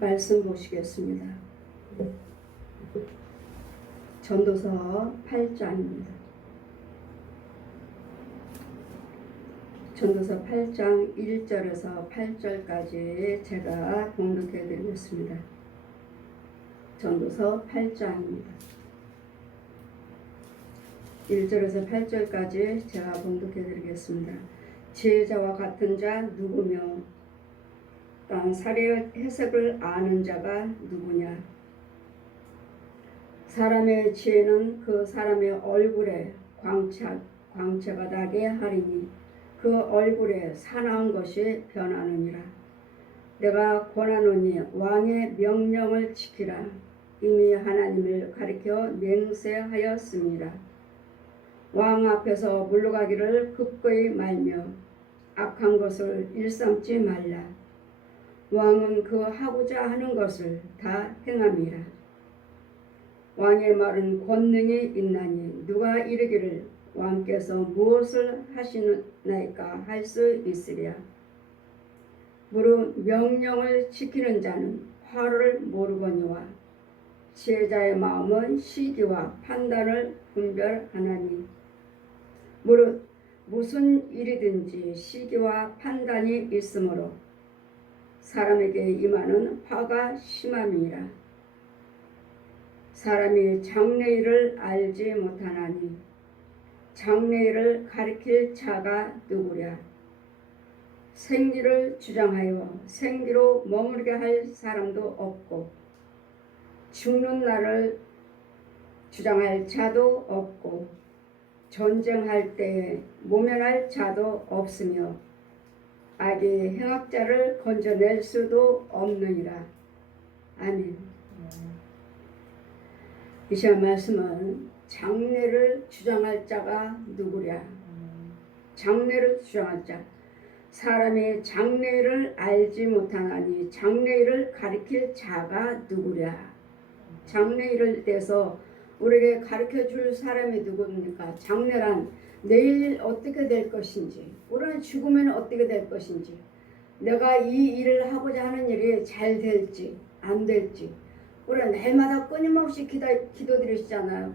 말씀 보시겠습니다. 전도서 8장입니다. 전도서 8장 1절에서 8절까지 제가 봉독해 드리겠습니다. 전도서 8장입니다. 1절에서 8절까지 제가 봉독해 드리겠습니다. 지혜자와 같은 자 누구며 사례의 해석을 아는 자가 누구냐? 사람의 지혜는 그 사람의 얼굴에 광채가 나게 하리니 그 얼굴에 사나운 것이 변하느니라. 내가 권하노니 왕의 명령을 지키라. 이미 하나님을 가리켜 맹세하였습니다. 왕 앞에서 물러가기를 급거이 말며 악한 것을 일삼지 말라. 왕은 그 하고자 하는 것을 다 행함이라. 왕의 말은 권능이 있나니 누가 이르기를 왕께서 무엇을 하시나이까 할 수 있으랴. 무릇 명령을 지키는 자는 화를 모르거니와 지혜자의 마음은 시기와 판단을 분별하나니 무릇 무슨 일이든지 시기와 판단이 있으므로 사람에게 임하는 화가 심함이라. 사람이 장래일을 알지 못하나니 장래일을 가리킬 자가 누구랴. 생기를 주장하여 생기로 머무르게 할 사람도 없고 죽는 날을 주장할 자도 없고 전쟁할 때에 모면할 자도 없으며 악의 행악자를 건져낼 수도 없느니라. 아멘. 이 시간 말씀은 장래를 주장할 자가 누구랴. 장래를 주장할 자. 사람이 장래를 알지 못하나니 장래를 가리킬 자가 누구랴. 장래일을 대해서 우리에게 가르쳐 줄 사람이 누굽니까? 장래란 내일 어떻게 될 것인지, 우리는 죽으면 어떻게 될 것인지, 내가 이 일을 하고자 하는 일이 잘 될지 안 될지 우리는 날마다 끊임없이 기도드리시잖아요.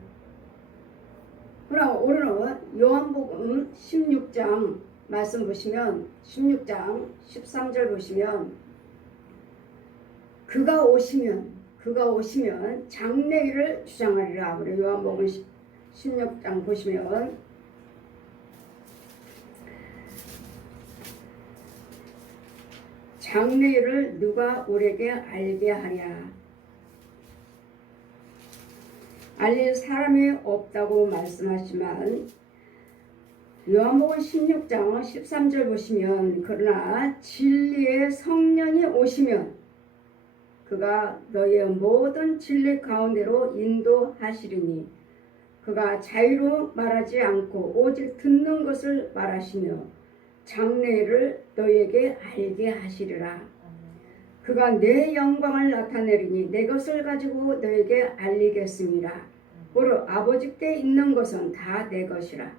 그럼 오늘은 요한복음 16장 말씀 보시면 16장 13절 보시면 그가 오시면 장래일을 주장하리라. 우리 요한복음 16장 보시면 장래일을 누가 우리에게 알게 하랴. 알릴 사람이 없다고 말씀하시지만 요한복음 16장 13절 보시면 그러나 진리의 성령이 오시면 그가 너희의 모든 진리 가운데로 인도하시리니 그가 자유로 말하지 않고 오직 듣는 것을 말하시며 장래일을 너희에게 알게 하시리라. 그가 내 영광을 나타내리니 내 것을 가지고 너희에게 알리겠습니다. 무릇 아버지께 있는 것은 다 내 것이라.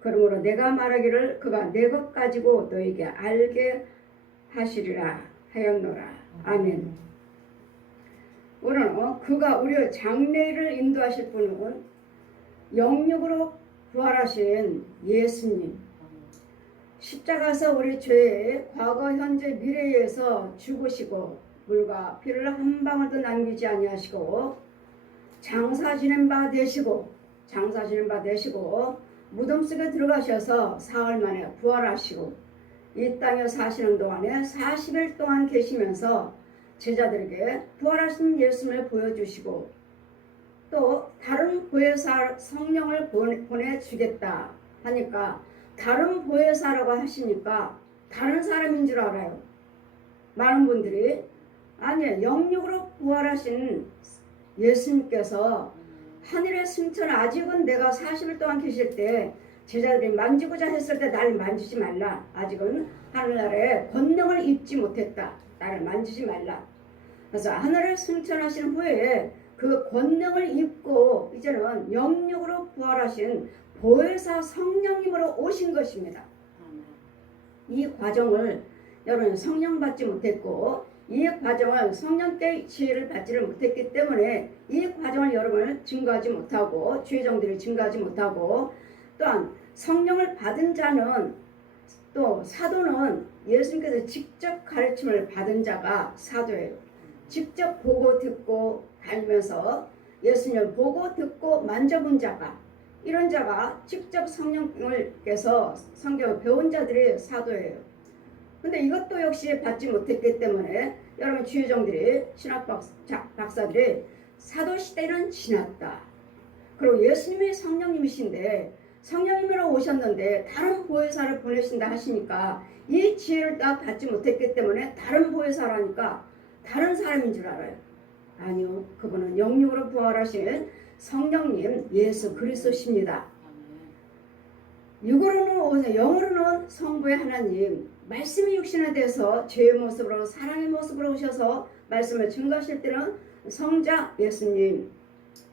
그러므로 내가 말하기를 그가 내 것 가지고 너희에게 알게 하시리라 하였노라. 아멘. 오늘 그가 우리의 장래를 인도하실 분은 영육으로 부활하신 예수님, 십자가에서 우리 죄의 과거 현재 미래에서 죽으시고 물과 피를 한 방울도 남기지 아니하시고 장사 지낸 바 되시고 무덤 속에 들어가셔서 사흘 만에 부활하시고 이 땅에 사시는 동안에 40일 동안 계시면서 제자들에게 부활하신 예수님을 보여주시고 또 다른 보혜사 성령을 보내주겠다 하니까 다른 보혜사라고 하시니까 다른 사람인 줄 알아요. 많은 분들이 아니에요. 영육으로 부활하신 예수님께서 하늘의 승천 아직은 내가 40일 동안 계실 때 제자들이 만지고자 했을 때 나를 만지지 말라. 아직은 하늘나라에 권능을 입지 못했다. 나를 만지지 말라. 그래서 하늘을 승천하신 후에 그 권능을 입고 이제는 영육으로 부활하신 보혜사 성령님으로 오신 것입니다. 이 과정을 여러분 성령 받지 못했고 이 과정을 성령께 지혜를 받지를 못했기 때문에 이 과정을 여러분을 증거하지 못하고 주의정들이 증거하지 못하고 또한 성령을 받은 자는 또 사도는 예수님께서 직접 가르침을 받은 자가 사도예요. 직접 보고 듣고 다니면서 예수님을 보고 듣고 만져본 자가 이런 자가 직접 성령께서 성경을 배운 자들이 사도예요. 근데 이것도 역시 받지 못했기 때문에 여러분 주의정들이 신학 박사들이 사도 시대는 지났다. 그리고 예수님이 성령님이신데 성령님으로 오셨는데 다른 보혜사를 보내신다 하시니까 이 지혜를 딱 받지 못했기 때문에 다른 보혜사라니까 다른 사람인 줄 알아요. 아니요, 그분은 영육으로 부활하신 성령님 예수 그리스도십니다. 육으로는 오셔 영으로는 성부의 하나님 말씀이 육신에 대해서 죄의 모습으로 사랑의 모습으로 오셔서 말씀을 증거하실 때는 성자 예수님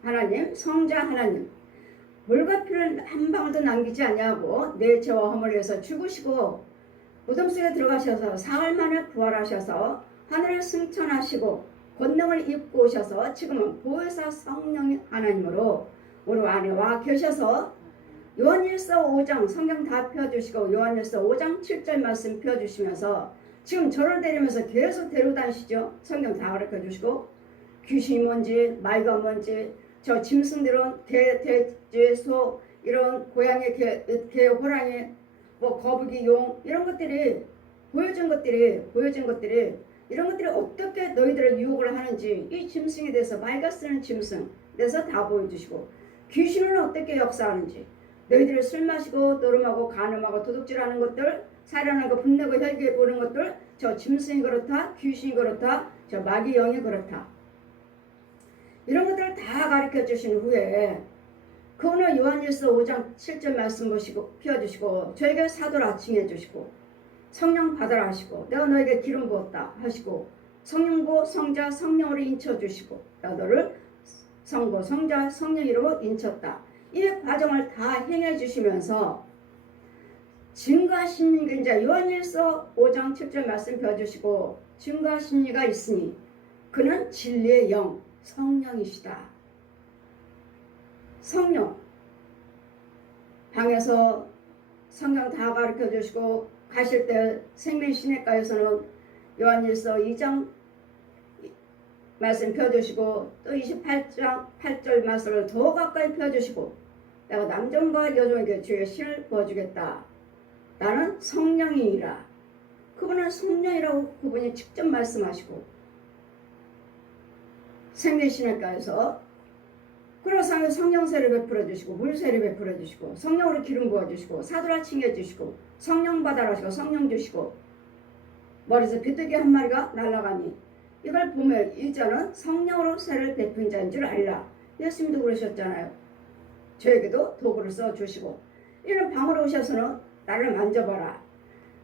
하나님 성자 하나님 물과 피를 한 방울도 남기지 아니하고 내 죄와 허물을 위해서 죽으시고 무덤 속에 들어가셔서 사흘 만에 부활하셔서 하늘을 승천하시고 권능을 입고 오셔서 지금은 보혜사 성령 하나님으로 우리 안에 와 계셔서 요한일서 5장 성경 다 펴주시고 요한일서 5장 7절 말씀 펴주시면서 지금 저를 데리면서 계속 데리고 다니시죠. 성경 다 가르쳐 주시고 귀신이 뭔지 마귀가 뭔지 저 짐승들은 개, 돼지, 소 이런 고양이, 개, 호랑이, 뭐 거북이, 용 이런 것들이 보여준 것들이 이런 것들이 어떻게 너희들을 유혹을 하는지 이 짐승에 대해서 마귀가 쓰는 짐승 대해서 다 보여주시고 귀신은 어떻게 역사하는지 너희들이 술 마시고 노름하고 간음하고 도둑질하는 것들 살인하고 분내고 혈기에 보는 것들 저 짐승이 그렇다 귀신이 그렇다 저 마귀 영이 그렇다 이런 것들을 다 가르쳐 주신 후에 그거는 요한일서 5장 7절 말씀 보시고 피워주시고 저에게 사도라 칭해 주시고 성령 받아라 하시고 내가 너에게 기름 부었다 하시고 성령부 성자 성령으로 인쳐 주시고 내가 너를 성부 성자 성령 이름으로 인쳤다. 이 과정을 다 행해 주시면서 증거하신 게 이제 요한일서 5장 7절 말씀 펴주시고 증거하신 이가 있으니 그는 진리의 영 성령이시다. 성령 방에서 성경 다 가르쳐 주시고 가실 때 생명시내가에서는 요한일서 2장 말씀 펴주시고 또 28장 8절 말씀을 더 가까이 펴주시고 내가 남종과 여종에게 주의 신을 부어주겠다. 나는 성령이니라. 그분은 성령이라고 그분이 직접 말씀하시고 생명신학가에서 그리고 성령세를 베풀어 주시고 물세를 베풀어 주시고 성령으로 기름 부어 주시고 사도라 칭해 주시고 성령 받아라 하시고 성령 주시고 머리에서 비둘기 한 마리가 날아가니 이걸 보면 이 자는 성령으로 세를 베푼 자인 줄 알라. 예수님도 그러셨잖아요. 저에게도 도구를 써주시고 이런 방으로 오셔서는 나를 만져봐라.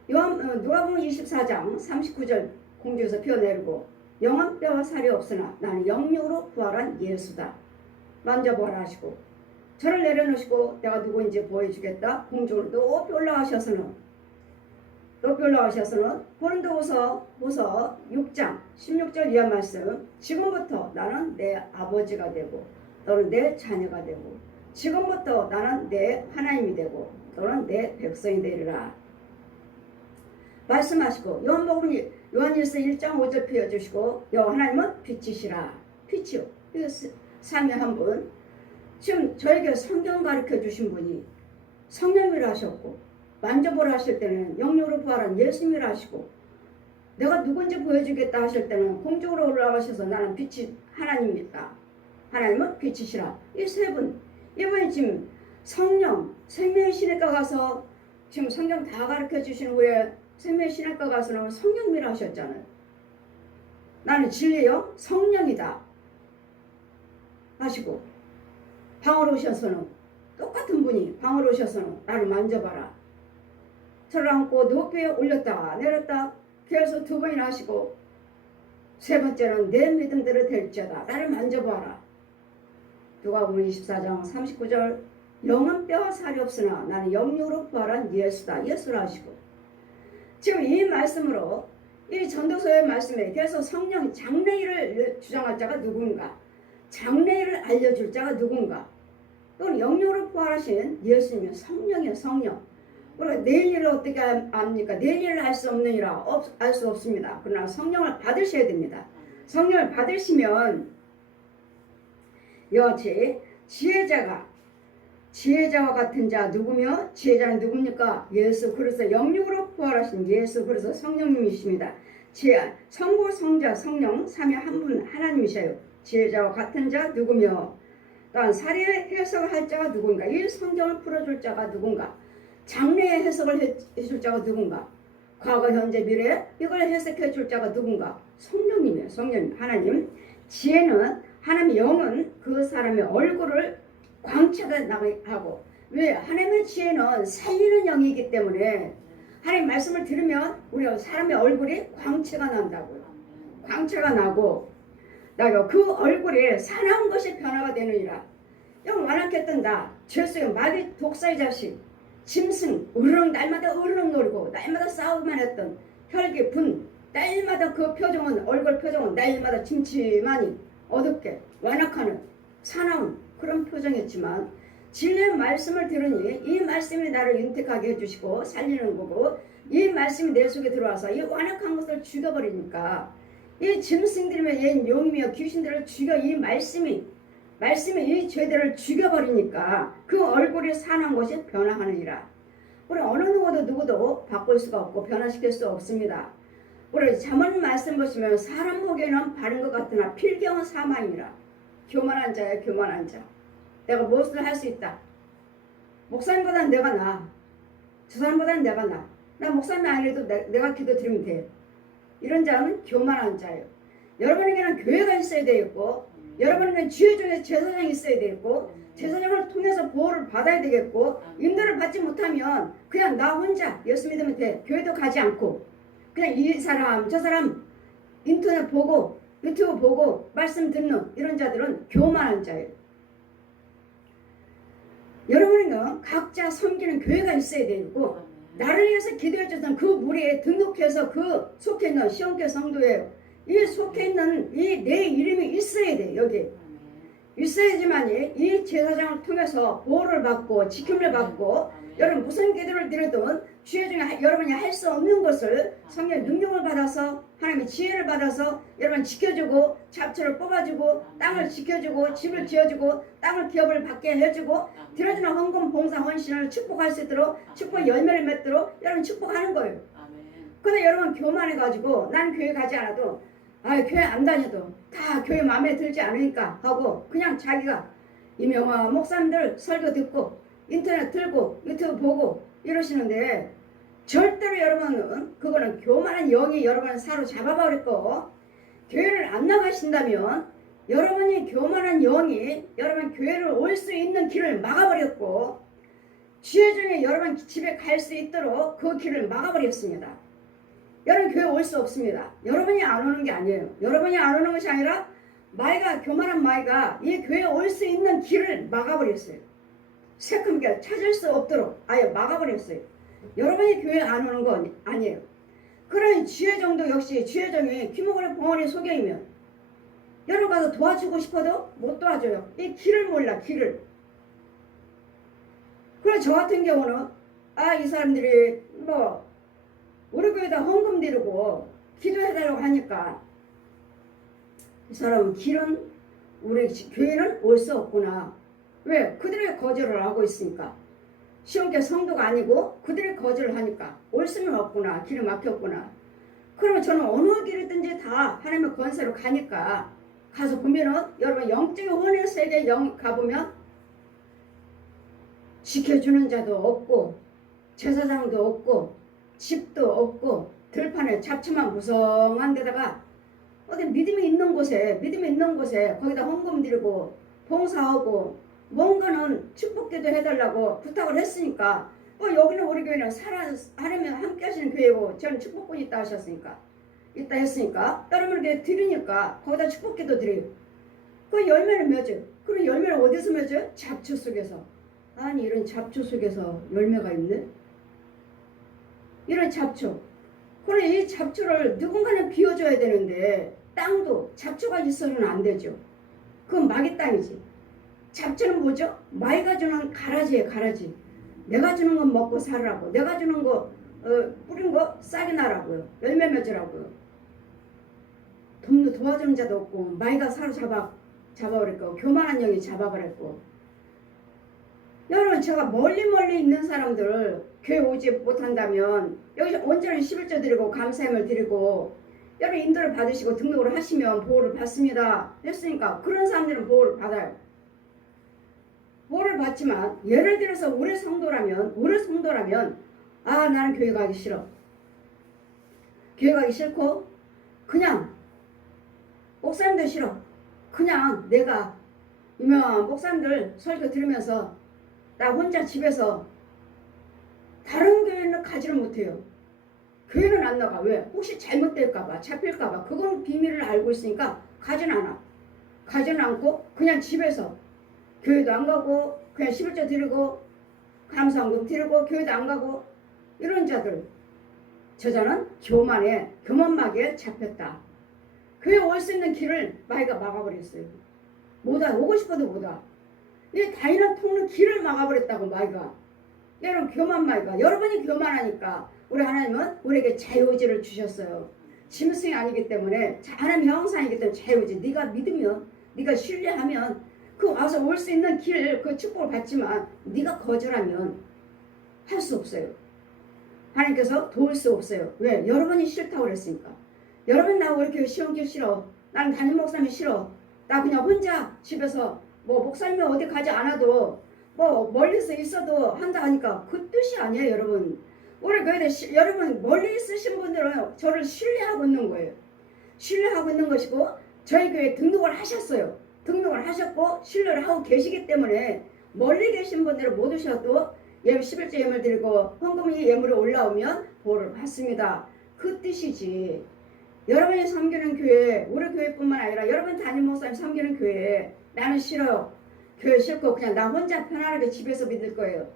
누가복음 24장 39절 공중에서 피어내리고 영은 뼈와 살이 없으나 나는 영육으로 부활한 예수다. 만져보라 하시고 저를 내려놓으시고 내가 누구인지 보여주겠다. 공중으로 높이 올라가셔서는 고린도후서 6장 16절 이하 말씀 지금부터 나는 내 아버지가 되고 너는 내 자녀가 되고 지금부터 나는 내 하나님이 되고 너는 내 백성이 되리라 말씀하시고 요한일서 1장 5절 피워주시고 하나님은 빛이시라. 빛이요. 삼위한 분 지금 저에게 성경 가르쳐 주신 분이 성령이라 하셨고 만져보라 하실 때는 영육으로 부활한 예수님이라 하시고 내가 누군지 보여주겠다 하실 때는 공중으로 올라가셔서 나는 빛이 하나님입니다. 하나님은 빛이시라. 이 세 분 이분이 지금 성령 생명의 신학과 가서 지금 성경 다 가르쳐 주신 후에 생명의 신학과 가서는 성령이라 하셨잖아요. 나는 진리요 성령이다 하시고 방으로 오셔서는 똑같은 분이 방으로 오셔서는 나를 만져봐라. 저를 안고 높이 올렸다가 내렸다 계속 두 번이나 하시고 세 번째는 내 믿음대로 될지어다. 나를 만져봐라. 누가복음 24장 39절 영은 뼈와 살이 없으나 나는 영육으로 부활한 예수다. 예수라 하시고 지금 이 말씀으로 이 전도서의 말씀에 계속 성령 장래일을 주장할 자가 누군가, 장래일을 알려줄 자가 누군가, 또는 영적으로 부활하신 예수님은 성령이에요. 성령. 우리가 내일 일을 어떻게 압니까? 내일 일을 알 수 없느니라. 알 수 없습니다. 그러나 성령을 받으셔야 됩니다. 성령을 받으시면 여치 지혜자와 같은 자 누구며, 지혜자는 누굽니까? 예수 그리스도, 영육으로 부활하신 예수 그리스도 성령님이십니다. 성부 성자 성령 삼위 한 분 하나님이셔요. 지혜자와 같은 자 누구며, 또한 사례의 해석을 할 자가 누군가, 이 성경을 풀어줄 자가 누군가, 장래의 해석을 해줄 자가 누군가, 과거 현재 미래 이걸 해석해 줄 자가 누군가, 성령님이에요. 성령 하나님. 지혜는 하나님의 영은 그 사람의 얼굴을 광채가 나게 하고, 왜? 하나님의 지혜는 살리는 영이기 때문에 하나님 말씀을 들으면 우리 사람의 얼굴이 광채가 난다고요. 광채가 나고 그 얼굴에 사나운 것이 변화가 되느니라. 영 완악해 뜬다. 죄 속에 마귀 독사의 자식 짐승 으르렁 날마다 으르렁 노리고 날마다 싸우기만 했던 혈기 분, 날마다 그 표정은, 얼굴 표정은 날마다 침침하니 어둡게 완악하는 사나운 그런 표정이었지만, 진리의 말씀을 들으니 이 말씀이 나를 윤택하게 해주시고 살리는 거고, 이 말씀이 내 속에 들어와서 이 완악한 것을 죽여버리니까, 이 짐승들이며 옛 용이며 귀신들을 죽여, 이 말씀이 이 죄들을 죽여버리니까 그 얼굴이 사나운 것이 변화하느니라. 우리 어느 누구도 바꿀 수가 없고 변화시킬 수 없습니다. 우리 잠언 말씀 보시면 사람 보기에는 바른 것 같으나 필경은 사망이라. 교만한 자야, 교만한 자. 내가 무엇을 할 수 있다. 목사님보다는 내가 나아. 저 사람보다는 내가 나아. 나 목사님 아니래도 내가 기도 드리면 돼. 이런 자는 교만한 자예요. 여러분에게는 교회가 있어야 되겠고, 여러분에게는 지혜 중에 제사장이 있어야 되겠고, 제사장을 통해서 보호를 받아야 되겠고, 인도를 받지 못하면 그냥 나 혼자 예수 믿으면 돼. 교회도 가지 않고 그냥 이 사람 저 사람 인터넷 보고 유튜브 보고 말씀 듣는 이런 자들은 교만한 자예요. 여러분은 각자 섬기는 교회가 있어야 되고, 나를 위해서 기도해 주던 그 무리에 등록해서 그 속해 있는 시온교회 성도예요. 이 속해 있는 이 내 이름이 있어야 돼. 여기 있어야지만이 이 제사장을 통해서 보호를 받고 지킴을 받고, 여러분 무슨 기도를 드리든 주의 중에 여러분이 할 수 없는 것을 성령의 능력을 받아서, 하나님의 지혜를 받아서 여러분 지켜주고, 잡초를 뽑아주고, 땅을 지켜주고, 집을 지어주고, 땅을 기업을 받게 해주고, 드려주는 헌금 봉사 헌신을 축복할 수 있도록, 축복 열매를 맺도록 여러분 축복하는 거예요. 근데 여러분 교만해가지고 나는 교회 가지 않아도, 교회 안 다녀도 다 교회 마음에 들지 않으니까 하고 그냥 자기가 이명화 목사님들 설교 듣고 인터넷 들고 유튜브 보고 이러시는데, 절대로 여러분은 그거는 교만한 영이 여러분을 사로잡아버렸고, 교회를 안 나가신다면 여러분이 교만한 영이 여러분 교회를 올 수 있는 길을 막아버렸고, 지혜 중에 여러분 집에 갈 수 있도록 그 길을 막아버렸습니다. 여러분 교회 올 수 없습니다. 여러분이 안 오는 게 아니에요. 여러분이 안 오는 것이 아니라 교만한 마귀가 이 교회에 올 수 있는 길을 막아버렸어요. 새콤하게 찾을 수 없도록 아예 막아버렸어요. 여러분이 교회에 안 오는 건 아니에요. 그러니 지혜정도 역시 지혜정이 귀머거리 벙어리 소경이면 여러분 가서 도와주고 싶어도 못 도와줘요. 이 길을 몰라, 길을. 그래서 저 같은 경우는 이 사람들이 우리 교회에다 헌금 드리고 기도해달라고 하니까, 이 사람은 길은 우리 교회는 올 수 없구나. 왜? 그들의 거절을 하고 있으니까. 시온교회 성도가 아니고 그들의 거절을 하니까 올 수는 없구나. 길이 막혔구나. 그러면 저는 어느 길이든지 다 하나님의 권세로 가니까, 가서 보면은 여러분 영적인 혼의 세계에 가보면 지켜주는 자도 없고, 제사장도 없고, 집도 없고, 들판에 잡초만 무성한 데다가 어디 믿음이 있는 곳에 거기다 헌금 드리고 봉사하고 뭔가는 축복기도 해달라고 부탁을 했으니까, 여기는 우리 교회는 하나님이 함께 하시는 교회고 저는 축복꾼이 있다 했으니까 여러분에게 드리니까 거기다 축복기도 드려요. 그 열매를 맺어요. 그럼 열매를 어디서 맺어요? 잡초 속에서. 아니, 이런 잡초 속에서 열매가 있네? 이런 잡초. 그럼 이 잡초를 누군가는 비워줘야 되는데 땅도 잡초가 있어서는 안 되죠. 그건 마귀 땅이지. 잡초는 뭐죠? 마귀가 주는 가라지예요, 가라지. 내가 주는 건 먹고 살으라고. 내가 주는 거 뿌린 거 싹이 나라고요. 열매 맺으라고요. 도와주는 자도 없고 마귀가 잡아버렸고 교만한 영이 잡아버렸고. 여러분 제가 멀리 있는 사람들 교회 오지 못한다면 여기서 온전히 11조 드리고 감사함을 드리고 여러분 인도를 받으시고 등록을 하시면 보호를 받습니다 했으니까 그런 사람들은 보호를 받아요. 보호를 받지만 예를 들어서 올해 성도라면 아 나는 교회 가기 싫어. 교회 가기 싫고 그냥 목사님들 싫어. 그냥 내가 유명한 목사님들 설교 들으면서 나 혼자 집에서 다른 교회는 가지를 못해요. 교회는 안 나가. 왜? 혹시 잘못될까봐 잡힐까봐 그건 비밀을 알고 있으니까 가지는 않아. 가지는 않고 그냥 집에서 교회도 안 가고 그냥 11조 드리고 감사원금 드리고 교회도 안 가고 이런 자들 저자는 교만마귀에 잡혔다. 교회 올 수 있는 길을 마귀가 막아버렸어요. 오고 싶어도 못 와. 이 다이는 통로 길을 막아버렸다고 마귀가. 여러분 교만마귀가 여러분이 교만하니까 우리 하나님은 우리에게 자유의지를 주셨어요. 짐승이 아니기 때문에 하나님 형상이기 때문에 자유의지. 네가 믿으면 네가 신뢰하면 그 와서 올 수 있는 길 그 축복을 받지만 네가 거절하면 할 수 없어요. 하나님께서 도울 수 없어요. 왜? 여러분이 싫다고 그랬으니까. 여러분 나 우리 교회 시험 길 싫어. 나는 담임 목사님 싫어. 나 그냥 혼자 집에서 뭐 목사님이 어디 가지 않아도 뭐 멀리서 있어도 한다 하니까 그 뜻이 아니에요. 여러분 우리 교회에 여러분 멀리 있으신 분들은 저를 신뢰하고 있는 거예요. 신뢰하고 있는 것이고 저희 교회에 등록을 하셨어요. 등록을 하셨고 신뢰를 하고 계시기 때문에 멀리 계신 분들은 못 오셔도 11조 예물 드리고 헌금이 예물이 올라오면 보호를 받습니다. 그 뜻이지. 여러분이 섬기는 교회, 우리 교회뿐만 아니라 여러분 담임 목사님 섬기는 교회 나는 싫어요. 교회 싫고 그냥 나 혼자 편안하게 집에서 믿을 거예요.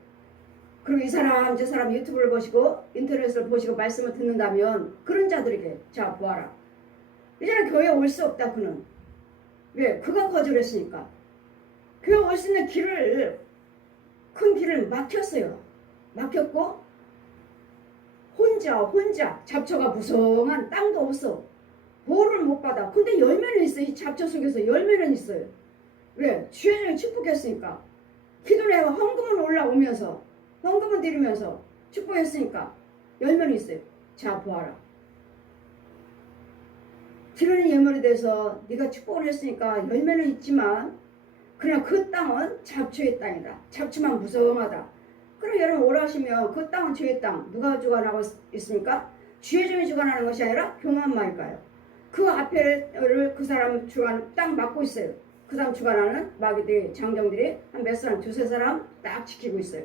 그리고 이 사람 저 사람 유튜브를 보시고 인터넷을 보시고 말씀을 듣는다면 그런 자들에게 자 보아라. 이제는 교회에 올 수 없다 그는. 왜? 그가 거절했으니까. 교회 올 수 있는 큰 길을 막혔어요. 막혔고 혼자 잡초가 무성한 땅도 없어. 보호를 못 받아. 근데 열매는 있어. 이 잡초 속에서 열매는 있어요. 왜? 주의 종이 축복했으니까. 기도를 해서 헌금은 올라오면서 헌금은 드리면서 축복했으니까 열매는 있어요. 자 보아라. 드리는 예물에 대해서 네가 축복을 했으니까 열매는 있지만 그냥 그 땅은 잡초의 땅이다. 잡초만 무성하다. 그럼 여러분 오라시면 그 땅은 주의 땅. 누가 주관하고 있습니까? 주의 종이 주관하는 것이 아니라 교만마귀가요. 그 앞에를 그 사람 주관 땅 맡고 있어요. 그 사람 주관하는 마귀들 장정들이 한 몇 사람 두세 사람 딱 지키고 있어요.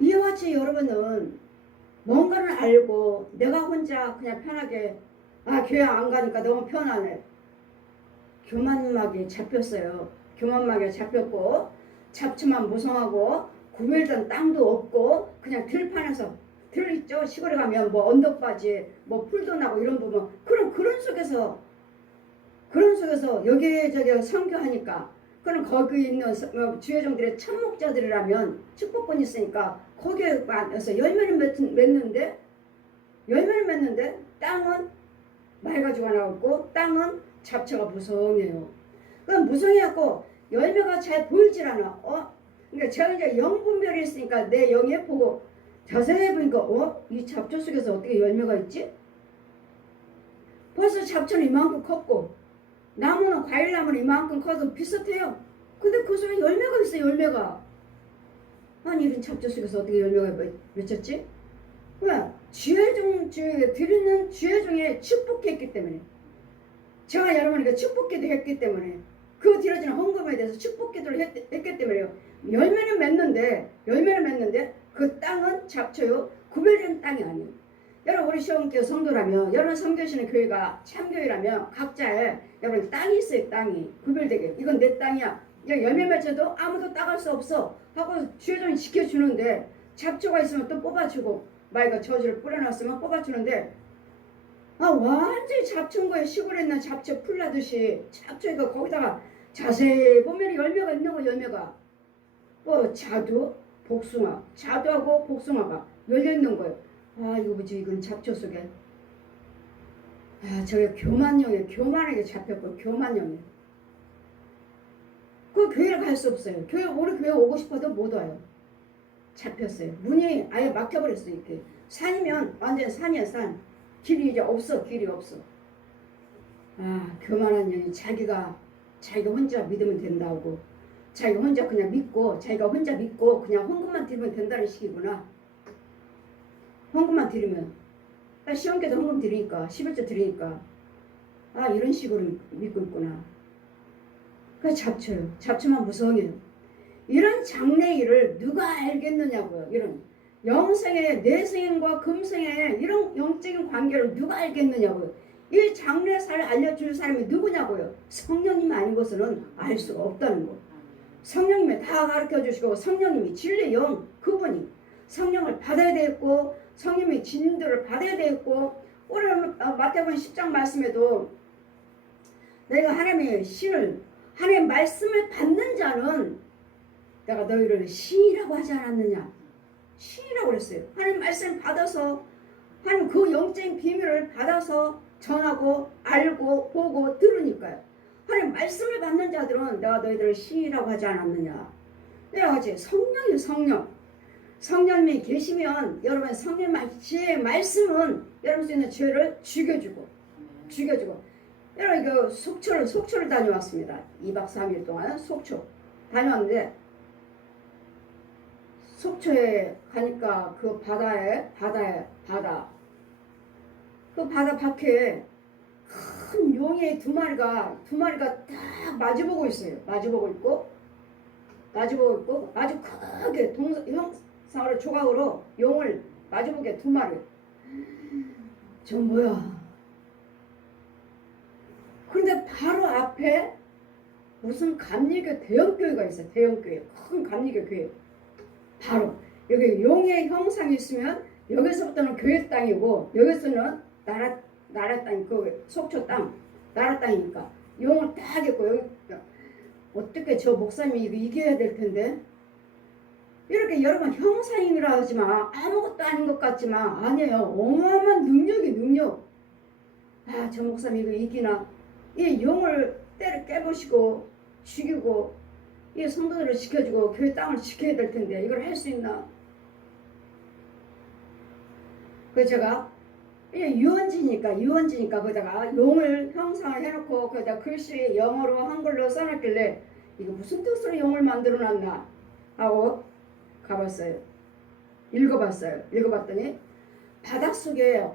이와 같이 여러분은 뭔가를 알고 내가 혼자 그냥 편하게 교회 안 가니까 너무 편하네. 교만마귀에 잡혔어요. 교만마귀에 잡혔고 잡초만 무성하고 구별된 땅도 없고 그냥 들판에서 들 있죠. 시골에 가면 뭐 언덕바지 뭐 풀도 나고 이런 부분 그런 속에서 여기저기 선교하니까 그럼 거기 있는 주여종들의 참목자들이라면 축복권이 있으니까 거기에 와서 열매를 맺는데 땅은 마귀가 주관하고 땅은 잡초가 무성해요. 그럼 무성해갖고 열매가 잘 보이질 않아. 그러니까 제가 이제 영분별이 있으니까 내 영에 보고 자세히 보니까 이 잡초 속에서 어떻게 열매가 있지? 벌써 잡초는 이만큼 컸고 나무는 과일나무는 이만큼 커도 비슷해요. 근데 그 속에 열매가 있어. 열매가. 아니 이런 잡초 속에서 어떻게 열매가 맺혔지? 왜? 드리는 주의 종에 축복했기 때문에. 제가 여러분에게 축복기도 했기 때문에 그 드려지는 헌금에 대해서 축복기도를 했기 때문에요. 열매는 맺는데 그 땅은 잡초요. 구별된 땅이 아니에요. 여러분 우리 시험교 성도라면 여러분 섬겨시는 교회가 참교회라면 각자의 여러분 땅이 있어요. 땅이 구별되게 이건 내 땅이야. 열매 맺혀도 아무도 따갈 수 없어 하고 주여종이 지켜주는데 잡초가 있으면 또 뽑아주고 마이가 저주를 뿌려놨으면 뽑아주는데 완전히 잡초인 거예요. 시골에 있는 잡초 풀나듯이 잡초가 거기다가 자세히 보면 열매가 있는 거 열매가 자두, 복숭아 자두하고 복숭아가 열려있는 거예요. 이거 뭐지 이건 잡초 속에 저게 교만형이에요. 교만하게 잡혔고 교만형이에요. 그 교회를 갈 수 없어요. 우리 교회 오고 싶어도 못 와요. 잡혔어요. 문이 아예 막혀버렸어요. 이렇게 산이면 완전 산이야 산. 길이 이제 없어. 길이 없어. 교만한 년이 자기가 혼자 믿으면 된다고 자기가 혼자 그냥 믿고 자기가 혼자 믿고 그냥 헌금만 드리면 된다는 식이구나. 헌금만 드리면 시험계도 헌금 드리니까 11조 드리니까 이런 식으로 믿고 있구나. 그게 잡초요. 잡초만 무성해요. 이런 장래일을 누가 알겠느냐고요. 이런 영생의 내생과 금생의 이런 영적인 관계를 누가 알겠느냐고요. 이 장래사를 알려줄 사람이 누구냐고요. 성령님이 아닌 것은 알 수가 없다는 거. 성령님이 다 가르쳐주시고 성령님이 진리의 영 그분이 성령을 받아야 되겠고 성령님이 진도를 받아야 되겠고 오늘 마태복음 10장 말씀에도 내가 하나님의 신을 하나님의 말씀을 받는 자는 내가 너희를 신이라고 하지 않았느냐. 신이라고 그랬어요. 하나님 말씀을 받아서 하나님 그 영적인 비밀을 받아서 전하고 알고 보고 들으니까요. 하나님 말씀을 받는 자들은 내가 너희들을 신이라고 하지 않았느냐. 내가 하지 성령이 성령님이 계시면 여러분 성령의 말씀은 여러분 수 있는 죄를 죽여주고 여러분 그 속초를 다녀왔습니다. 2박 3일 동안 속초 다녀왔는데 속초에 가니까 그 바다 그 바다 밖에 큰 용의 두 마리가 딱 마주보고 있어요. 마주보고 있고 아주 크게 형상으로 조각으로 용을 마주보게 두 마리. 저 뭐야? 그런데 바로 앞에 무슨 감리교 대형교회가 있어요. 대형교회. 큰 감리교 교회. 바로 여기 용의 형상이 있으면 여기서부터는 교회 땅이고 여기서는 나라 땅, 그 속초 땅, 나라 땅이니까 용을 딱 했고 여기 어떻게 저 목사님이 이거 이겨야 될 텐데 이렇게 여러분 형상이라 하지만 아무것도 아닌 것 같지만 아니에요. 어마어마한 능력. 저 목사님 이거 이기나? 이 용을 때를 깨보시고 죽이고 이 성도들을 지켜주고 교회 땅을 지켜야 될 텐데 이걸 할 수 있나? 그래서 제가 유원지니까 거기다가 용을 형상을 해놓고 거기다 글씨 영어로 한글로 써놨길래 이거 무슨 뜻으로 용을 만들어놨나 하고 가봤어요. 읽어봤더니 바닷속에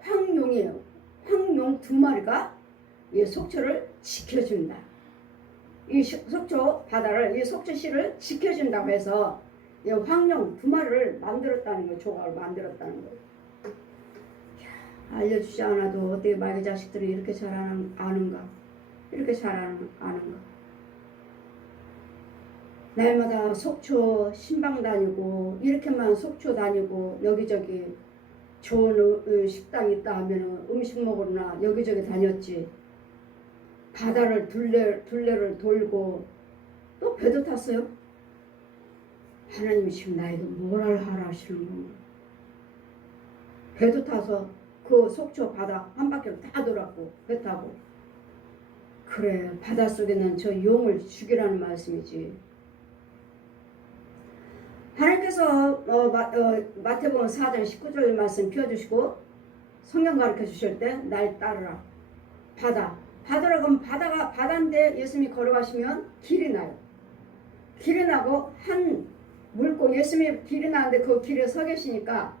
황용이에요. 황용 두 마리가 이 속초를 지켜준다. 이 속초 바다를 이 속초시를 지켜준다고 해서 이 황용 두 마리를 만들었다는 거예요. 조각을 만들었다는 거예요. 알려주지 않아도 어떻게 마귀 자식들이 이렇게 잘 아는가? 이렇게 잘 아는가? 날마다 속초 신방 다니고 이렇게만 속초 다니고 여기저기 좋은 식당 있다 하면 음식 먹으러나 여기저기 다녔지. 바다를 둘레를 돌고 또 배도 탔어요. 하나님이 지금 나에게 뭘 하라 하시는 건가? 배도 타서 그 속초 바다 한 바퀴를 다 돌았고 배 타고 그래 바닷속에는 저 용을 죽이라는 말씀이지. 하나님께서 마태복음 4장 19절 말씀 펴주시고 성경 가르쳐 주실 때 날 따르라. 바다라고 하면 바다인데 예수님이 걸어가시면 길이 나요. 길이 나고 한 물고 예수님이 길이 나는데 그 길에 서 계시니까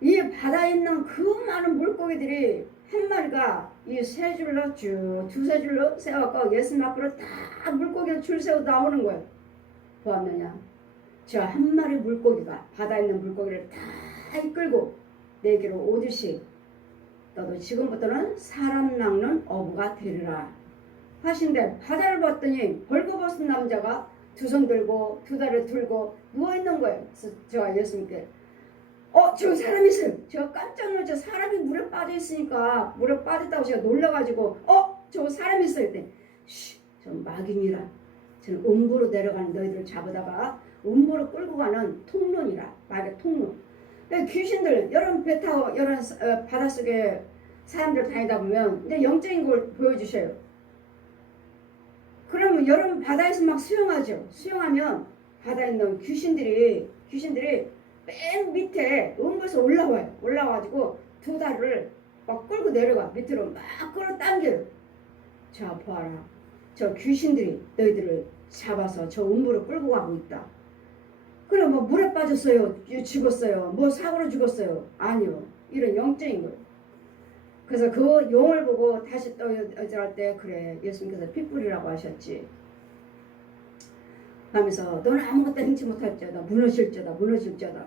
이 바다에 있는 그 많은 물고기들이 한 마리가 이 세 줄로 두세 줄로 세워갖고 예수님 앞으로 다 물고기를 줄 세워 나오는 거예요. 보았느냐? 저 한 마리 물고기가 바다에 있는 물고기를 다 이끌고 내게로 오듯이 너도 지금부터는 사람 낚는 어부가 되리라 하신데 바다를 봤더니 벌거벗은 남자가 두 손 들고 두 다리를 들고 누워있는 거예요. 그래서 제가 예수님께 저 사람이 있어요. 제가 깜짝 놀라서 사람이 물에 빠져 있으니까 물에 빠졌다고 제가 놀라가지고 저 사람이 있어요. 그때 저 마귀니라. 저는 음부로 내려가는 너희들을 잡아다가 음부로 끌고 가는 통로니라. 마귀 통로. 귀신들 여러분 배 타고 여러 바닷속에 사람들 다니다 보면 이제 영적인 걸 보여주셔요. 그러면 여러분 바다에서 막 수영하죠. 수영하면 바다에 있는 귀신들이 맨 밑에 음부에서 올라와요. 올라와가지고 두 다리를 막 끌고 내려가. 밑으로 막 끌어당겨요. 자 보아라. 저 귀신들이 너희들을 잡아서 저 음부로 끌고 가고 있다. 그래 뭐 물에 빠졌어요. 죽었어요. 뭐 사고로 죽었어요. 아니요. 이런 영적인 거예요. 그래서 그 용을 보고 다시 또 어쩔 때 그래 예수님께서 핏불이라고 하셨지. 하면서 너는 아무것도 행치 못할 자다. 무너질 자다.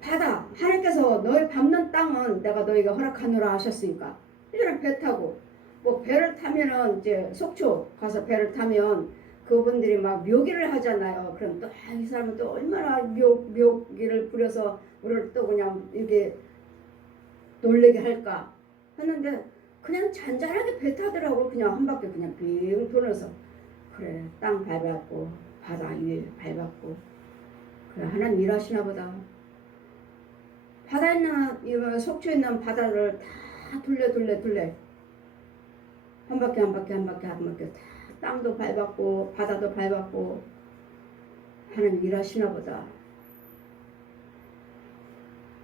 바다 하나님께서 너희 밟는 땅은 내가 너희가 허락하노라 하셨으니까 이제는 배 타고 뭐 배를 타면은 이제 속초 가서 배를 타면 그분들이 막 묘기를 하잖아요. 그럼 또 이 사람은 또 얼마나 묘기를 부려서 우리를 또 그냥 이렇게 놀래게 할까 했는데 그냥 잔잔하게 배 타더라고. 그냥 한 바퀴 그냥 빙 돌면서 그래 땅 밟았고 바다 위에 밟았고 그래 하나님 일하시나 보다. 바다에 있는 속초에 있는 바다를 다 둘레 한 바퀴 다 땅도 밟았고 바다도 밟았고 하나님 일하시나 보다.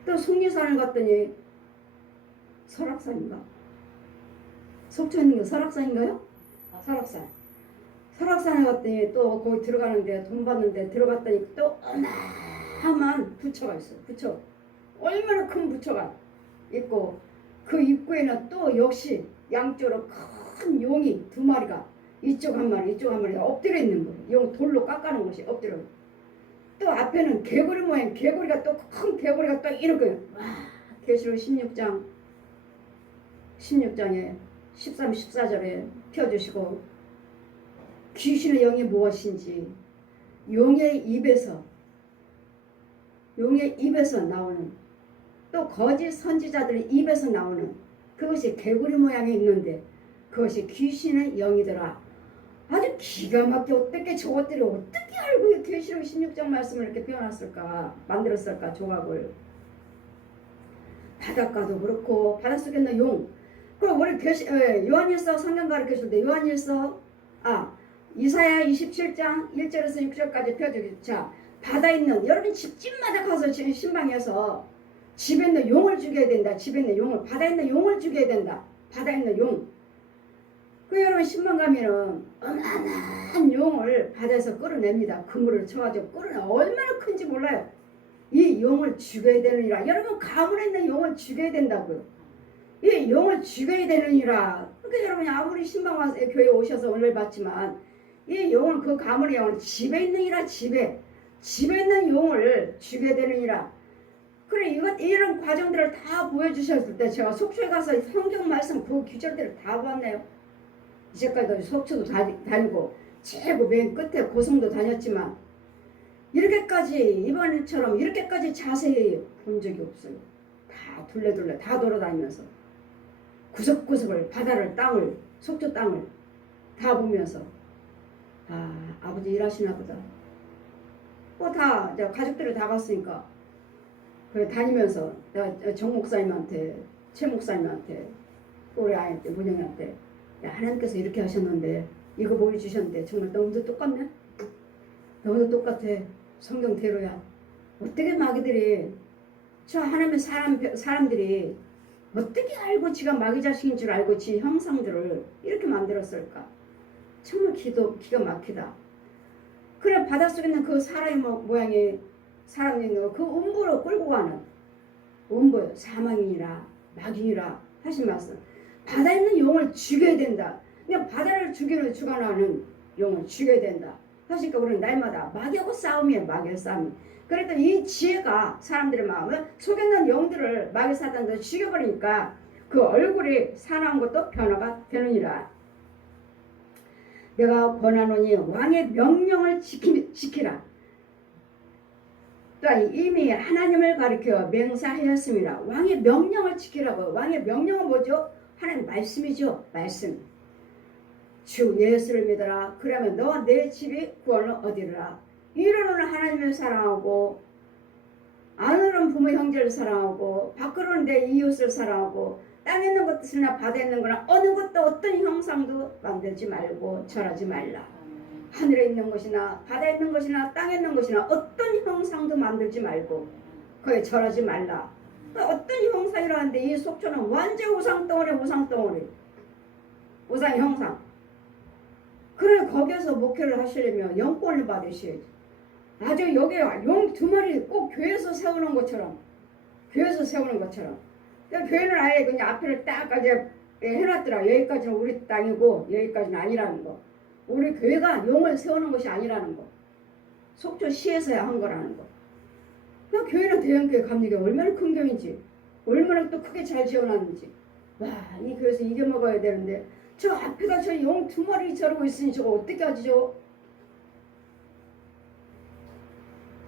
또 속리산을 갔더니 설악산인가? 속초에 있는 게 설악산인가요? 설악산에 갔더니 또 거기 들어가는데 돈 받는데 들어갔더니 또 어마어마한 부처가 있어요. 부처 얼마나 큰 부처가 있고 그 입구에는 또 역시 양쪽으로 큰 용이 두 마리가 이쪽 한 마리가 엎드려 있는 거예요. 용 돌로 깎아놓은 것이 엎드려. 또 앞에는 개구리 모양 개구리가 또 큰 개구리가 또 이런 거예요. 와, 계시록 16장에 13, 14절에 펴주시고 귀신의 영이 무엇인지 용의 입에서 나오는 또 거짓 선지자들의 입에서 나오는 그것이 개구리 모양이 있는데 그것이 귀신의 영이더라. 아주 기가 막혀. 어떻게 저것들이 어떻게 알고 계시록 16장 말씀을 이렇게 표현했을까 만들었을까 조각을. 바닷가도 그렇고 바닷속에 있는 용. 그럼 우리 요한일서 성경 가르쳐줄 때 요한일서 이사야 27장 1절에서 6절까지 펴주겠죠. 자, 바다에 있는 여러분 집마다 가서 신방에서 집에 있는 용을 죽여야 된다. 집에 있는 용을 바다에 있는 용을 죽여야 된다. 바다에 있는 용. 그 여러분 신방 가면은 어마어마한 용을 바다에서 끌어냅니다. 그물을 쳐가지고 끌어내. 얼마나 큰지 몰라요. 이 용을 죽여야 되느니라. 여러분 가문에 있는 용을 죽여야 된다고요. 이 용을 죽여야 되느니라. 그러니까 여러분이 아무리 신방 와서 교회 오셔서 은혜를 받지만 이 용을 그 가문의 용을 집에 있느니라. 집에 있는 용을 죽여야 되느니라. 그래 이런 과정들을 다 보여주셨을 때 제가 속초에 가서 성경 말씀 그 규절들을 다 보았네요. 이제까지도 속초도 다니고 최고 맨 끝에 고성도 다녔지만 이렇게까지 이번처럼 이렇게까지 자세히 본 적이 없어요. 다 둘레 다 돌아다니면서 구석구석을 바다를 땅을 속초 땅을 다 보면서 아버지 일하시나 보다. 다 가족들을 다 갔으니까 그래 다니면서 내가 정 목사님한테 최 목사님한테 우리 아이한테 문영이한테 하나님께서 이렇게 하셨는데 이거 보여주셨는데 정말 너무도 똑같네. 너무도 똑같아. 성경대로야. 어떻게 마귀들이 저 하나님의 사람들이 어떻게 알고 지가 마귀 자식인 줄 알고 지 형상들을 이렇게 만들었을까. 정말 기가 막히다. 그래 바닷속에 있는 그 사람의 모양이 사람이 있는 거 그 음부로 끌고 가는 음부 사망이니라 마귀니라 하신 말씀. 바다에 있는 용을 죽여야 된다. 그냥 바다를 죽여나는 용을 죽여야 된다. 하시니까 우리는 날마다 마귀하고 싸움이에요. 마귀의 싸움. 그러니까 이 지혜가 사람들의 마음을 속에 있는 영들을 마귀 사단들을 죽여버리니까 그 얼굴이 사나운 것도 변화가 되느니라. 내가 권하노니 왕의 명령을 지키라. 또한 이미 하나님을 가리켜 맹세하였습니다. 왕의 명령을 지키라고. 왕의 명령은 뭐죠? 하나님 말씀이죠. 말씀. 주 예수를 믿어라. 그러면 너와 내 집이 구원을 얻으리라. 이로는 하나님을 사랑하고 안으로는 부모 형제를 사랑하고 밖으로는 내 이웃을 사랑하고 땅에 있는 것들이나 바다에 있는 거나 어느 것도 어떤 형상도 만들지 말고 절하지 말라. 하늘에 있는 것이나 바다에 있는 것이나 땅에 있는 것이나 어떤 형상도 만들지 말고 거기에 절하지 말라. 어떤 형상이라는데 이 속초는 완전 우상덩어리 우상 형상. 그래 거기에서 목회를 하시려면 영권을 받으셔야지. 아주 여기 용 2마리 꼭 교회에서 세우는 것처럼 교회는 아예 그냥 앞에를 딱 해놨더라. 여기까지는 우리 땅이고 여기까지는 아니라는 거. 우리 교회가 용을 세우는 것이 아니라는 거. 속초시에서야 한 거라는 거. 그 교회는 대형교회 감리교 얼마나 큰 교회인지, 얼마나 또 크게 잘 지어놨는지. 와, 이 교회에서 이겨 먹어야 되는데 저 앞에가 저 용 2마리 저러고 있으니 저거 어떻게 하지 저거?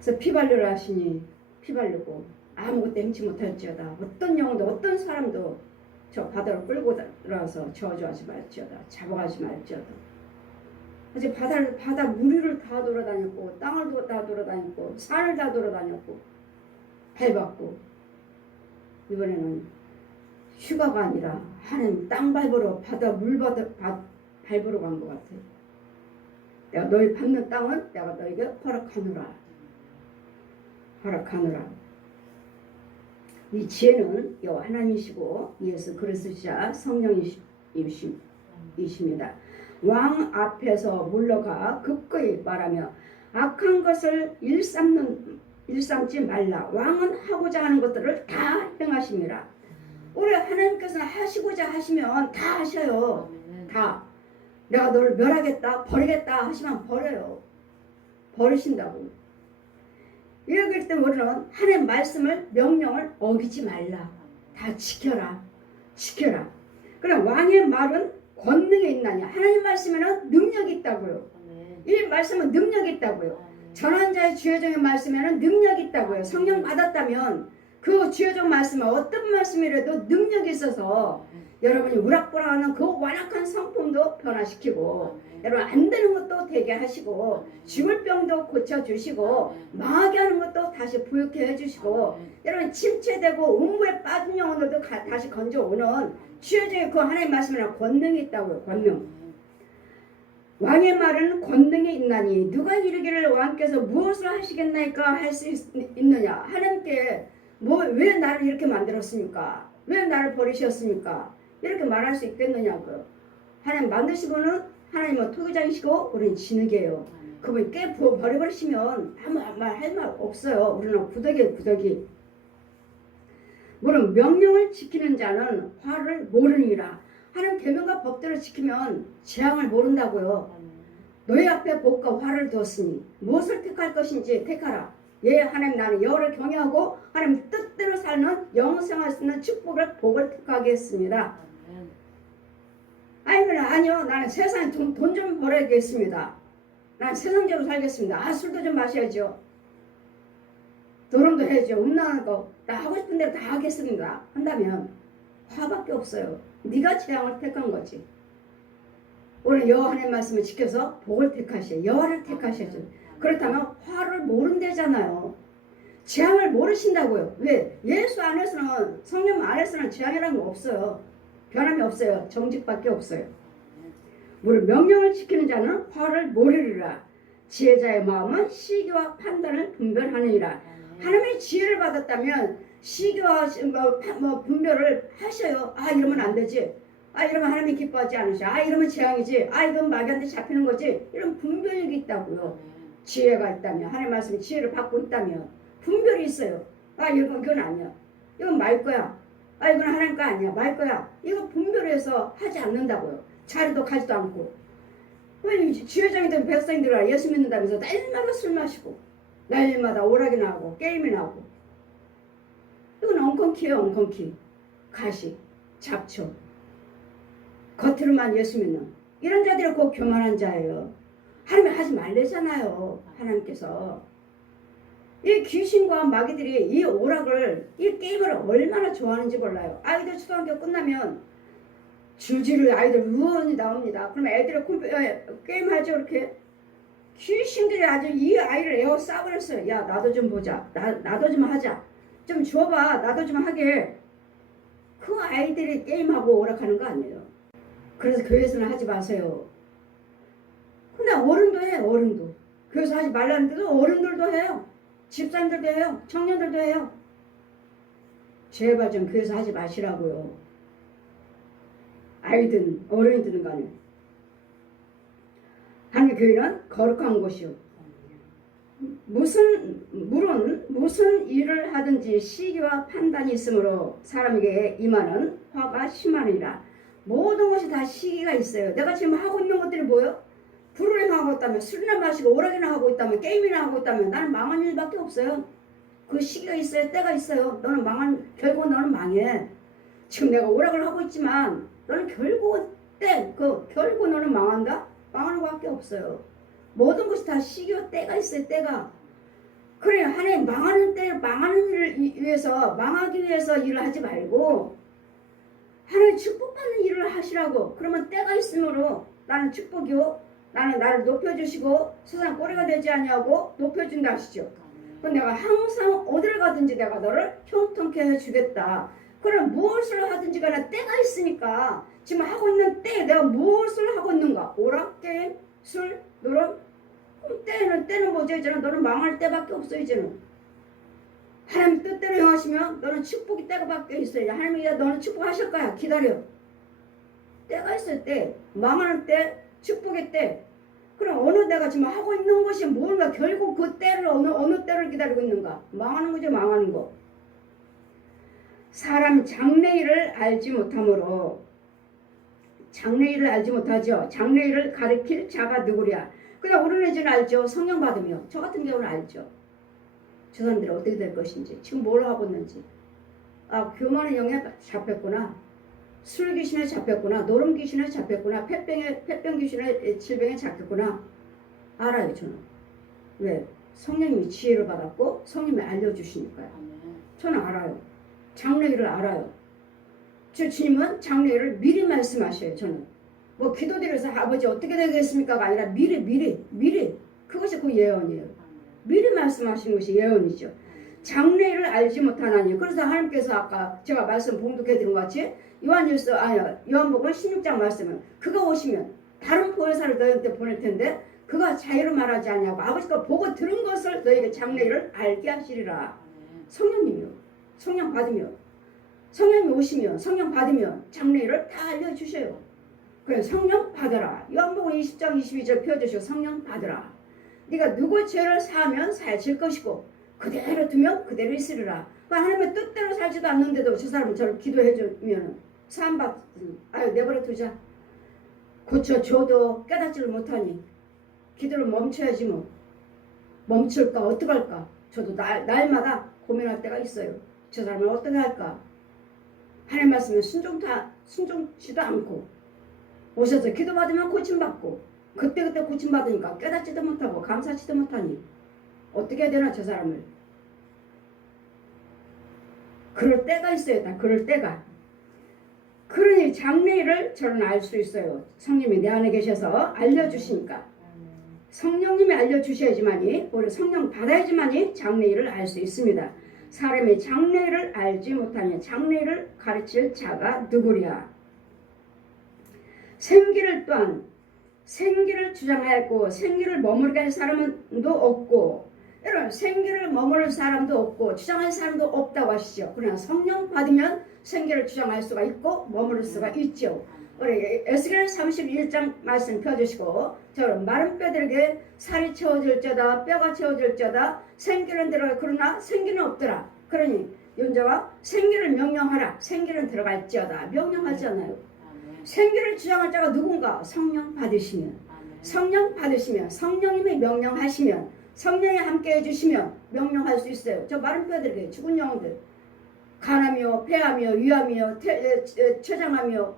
그래서 피 발려라 하시니 피 바르고 아무것도 행치 못할지어다. 어떤 영혼도 어떤 사람도 저 바다로 끌고 들어와서 저주하지 말지어다. 잡아가지 말지어다. 이제 바다 무리를 다 돌아다녔고 땅을 다 돌아다녔고 산을 다 돌아다녔고 밟았고 이번에는 휴가가 아니라 하나님 땅 밟으러 바다 물 밟으러 간 것 같아요. 내가 너희 밟는 땅은 내가 너에게 허락하노라. 이 지혜는 여호와 하나님이시고 예수 그리스도시자 성령이십니다. 왕 앞에서 물러가 급거이 말하며 악한 것을 일삼지 말라. 왕은 하고자 하는 것들을 다 행하십니다. 우리 하나님께서는 하시고자 하시면 다 하셔요. 다. 내가 너를 멸하겠다 버리겠다 하시면 버려요. 버리신다고. 이렇기 때문에 우리는 하나님의 말씀을 명령을 어기지 말라. 다 지켜라. 그럼 왕의 말은 권능이 있나냐. 하나님 말씀에는 능력이 있다고요. 이 말씀은 능력이 있다고요. 전환자의 주여정의 말씀에는 능력이 있다고요. 성령 받았다면 그 주여정 말씀은 어떤 말씀이라도 능력이 있어서 여러분이 우락부락하는 그 완악한 성품도 변화시키고 여러분 안 되는 것도 되게 하시고 죽을 병도 고쳐주시고 망하게 하는 것도 다시 부욕해 해주시고 여러분 침체되고 음부에 빠진 영혼들도 다시 건져오는 주여정의 그 하나님 말씀에는 권능이 있다고요. 권능. 왕의 말은 권능이 있나니 누가 이르기를 왕께서 무엇을 하시겠나이까 할 수 있느냐. 하나님께 왜 나를 이렇게 만들었습니까? 왜 나를 버리셨습니까? 이렇게 말할 수 있겠느냐고요. 하나님 만드신 분은 하나님은 토기장이시고 우리는 진흙이에요. 그분이 깨 버려버리시면 아무 말 할 말 없어요. 우리는 구더기. 물론 명령을 지키는 자는 화를 모르니라. 하나님 계명과 법대로 지키면 재앙을 모른다고요. 너희 앞에 복과 화를 두었으니 무엇을 택할 것인지 택하라. 예, 하나님 나는 여호와를 경외하고 하나님 뜻대로 사는 영생할 수 있는 축복을 복을 택하게 했습니다. 아니요 나는 세상에 돈 좀 벌어야겠습니다. 난 세상적으로 살겠습니다. 술도 좀 마셔야죠. 도름도 해야죠. 음란한 거 나 하고 싶은 대로 다 하겠습니다. 한다면 화밖에 없어요. 네가 재앙을 택한 거지. 오늘 여호와 하나님 말씀을 지켜서 복을 택하셔. 여호와를 택하셔야죠. 그렇다면 화를 모른대잖아요. 재앙을 모르신다고요. 왜? 예수 안에서는 성령 안에서는 재앙이라는 거 없어요. 변함이 없어요. 정직밖에 없어요. 우리 명령을 지키는 자는 화를 모르리라. 지혜자의 마음은 시기와 판단을 분별하느니라. 하나님의 지혜를 받았다면 시기와 분별을 하셔요. 아 이러면 안 되지. 아 이러면 하나님이 기뻐하지 않으셔. 아 이러면 재앙이지. 아 이건 마귀한테 잡히는 거지. 이런 분별력이 있다고요. 지혜가 있다면 하나님 말씀에 지혜를 받고 있다면 분별이 있어요. 아 이건 아니야. 이건 말 거야. 아 이건 하나님 거 아니야. 말 거야. 이거 분별해서 하지 않는다고요. 자리도 가지도 않고. 지혜장이든 백성들이 예수 믿는다면서 날마다 술 마시고 날마다 오락이나 하고 게임이나 하고. 이건 엉겅퀴예요. 엉겅퀴. 가시, 잡초. 겉으로만 예수 믿는 이런 자들이 곧 교만한 자예요. 하나님 하지 말래잖아요. 하나님께서. 이 귀신과 마귀들이 이 오락을, 이 게임을 얼마나 좋아하는지 몰라요. 아이들 초등학교 끝나면 줄줄이 아이들 의원이 나옵니다. 그러면 애들이 게임하죠. 이렇게 귀신들이 아주 이 아이를 에워싸버렸어요. 야, 나도 좀 보자. 나도 좀 하자. 좀 줘봐. 나도 좀 하게. 그 아이들이 게임하고 오락하는 거 아니에요. 그래서 교회에서는 하지 마세요. 근데 어른도 해요. 어른도. 교회에서 하지 말라는데도 어른들도 해요. 집사님들도 해요. 청년들도 해요. 제발 좀 교회에서 하지 마시라고요. 아이든 어른이든 간에. 하나님 교회는 거룩한 곳이요. 물론 무슨 일을 하든지 시기와 판단이 있으므로 사람에게 임하는 화가 심하니라. 모든 것이 다 시기가 있어요. 내가 지금 하고 있는 것들이 뭐예요? 불을 하고 있다면, 술이나 마시고 오락이나 하고 있다면, 게임이나 하고 있다면 나는 망한 일밖에 없어요. 그 시기가 있어요. 때가 있어요. 결국 너는 망해. 지금 내가 오락을 하고 있지만 너는 결국 결국 너는 망한다? 망하는 것밖에 없어요. 모든 것이 다 시기와 때가 있어요. 때가. 그래, 하나님 망하는 일을 위해서, 망하기 위해서 일을 하지 말고 하나님 축복받는 일을 하시라고. 그러면 때가 있으므로 나는 축복이요, 나는 나를 높여주시고 세상 꼬리가 되지 아니하고 높여준다 하시죠. 그럼 내가 항상 어디를 가든지 내가 너를 형통케 해주겠다. 그럼 무엇을 하든지 간에 때가 있으니까 지금 하고 있는 때에 내가 무엇을 하고 있는가? 오락, 게임, 술, 노름. 때는 뭐죠? 이제는 너는 망할 때밖에 없어. 이제는 하나님 뜻대로 행하시면 너는 축복이 때가 밖에 있어요. 하나님이 너는 축복하실 거야. 기다려. 때가 있을 때, 망하는 때, 축복의 때. 그럼 내가 지금 하고 있는 것이 뭔가, 결국 그 때를 어느 때를 기다리고 있는가? 망하는 거죠. 망하는 거. 사람 장래일을 알지 못하므로, 장래일을 알지 못하죠. 장래일을 가리킬 자가 누구랴. 그냥 우리는 이제는 알죠. 성령 받으며. 저 같은 경우는 알죠. 저 사람들이 어떻게 될 것인지, 지금 뭘 하고 있는지. 아, 교만의 영에 잡혔구나. 술 귀신에 잡혔구나. 노름 귀신에 잡혔구나. 폐병 귀신의 질병에 잡혔구나. 알아요, 저는. 왜? 성령님이 지혜를 받았고 성령님이 알려주시니까요. 저는 알아요. 장래일을 알아요. 저 주님은 장래일을 미리 말씀하셔요. 저는 뭐 기도드려서 아버지 어떻게 되겠습니까가 아니라 미리 그것이 그 예언이에요. 미리 말씀하시는 것이 예언이죠. 장래일을 알지 못하나니. 그래서 하나님께서 아까 제가 말씀 봉독해 드린 것 같이 요한복음 16장 말씀은 그가 오시면 다른 보혜사를 너희한테 보낼 텐데 그가 자유를 말하지 않냐고. 아버지가 보고 들은 것을 너희에게 장래일을 알게 하시리라. 성령님이요. 성령 받으며 성령이 오시면 성령 받으면 장래일을 다 알려주셔요. 그래서 성령 받아라. 요한복음 20장 22절 펴주시고 성령 받으라. 네가 누구 죄를 사하면 사해질 것이고 그대로 두면 그대로 있으리라. 하나님의 뜻대로 살지도 않는데도 저 사람은 저를 기도해주면 사함받으니 내버려 두자. 고쳐줘도 깨닫지를 못하니 기도를 멈춰야지 뭐. 멈출까 어떡할까. 저도 날마다 고민할 때가 있어요. 저 사람은 어떻게 할까. 하나님 말씀에 순종치도 않고 오셔서 기도받으면 고침받고 그때 고침받으니까 깨닫지도 못하고 감사치도 못하니 어떻게 해야 되나 저 사람을. 그럴 때가 있어요. 다 그럴 때가. 그러니 장래일을 저는 알 수 있어요. 성령님이 내 안에 계셔서 알려주시니까. 성령님이 알려주셔야지만이, 우리 성령 받아야지만이 장래일을 알 수 있습니다. 사람이 장래일을 알지 못하니 장래일을 가르칠 자가 누구랴. 생기를 또한 생기를 주장하였고 생기를 머무르게 할 사람도 없고, 여러분 생기를 머무를 사람도 없고 주장할 사람도 없다고 하시죠. 그러나 성령 받으면 생기를 주장할 수가 있고 머무를 수가 있죠. 우리 에스겔 31장 말씀 펴주시고, 저런 마른 뼈들에게 살이 채워질 자다 뼈가 채워질 자다 생기는 들어가 그러나 생기는 없더라. 그러니 윤자와 생기를 명령하라. 생기는 들어갈지어다. 명령하잖아요. 생기를 주장할 자가 누군가? 성령 받으시면, 성령 받으시면, 성령님이 명령하시면, 성령이 함께 해주시면 명령할 수 있어요. 저 마른 뼈들에게 죽은 영혼들, 간하며 폐하며 위하며 췌장하며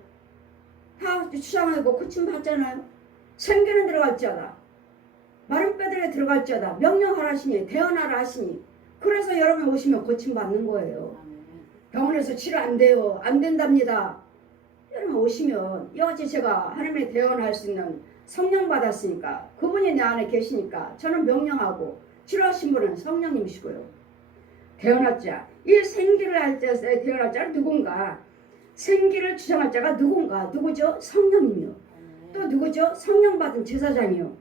다 주장하고 고침 받잖아요. 생기는 들어갈지어다. 마른 뼈들에 들어갈지어다. 명령하라시니 대언하라 하시니. 그래서 여러분 오시면 고침 받는 거예요. 병원에서 치료 안 돼요. 안 된답니다. 여러분 오시면 이같이 제가 하나님의 대언할 수 있는 성령 받았으니까 그분이 내 안에 계시니까 저는 명령하고 치료하신 분은 성령님이시고요. 대언할 자, 이 생기를 할 자, 대언할 자는 누군가? 생기를 주장할 자가 누군가? 누구죠? 성령이요. 또 누구죠? 성령 받은 제사장이요.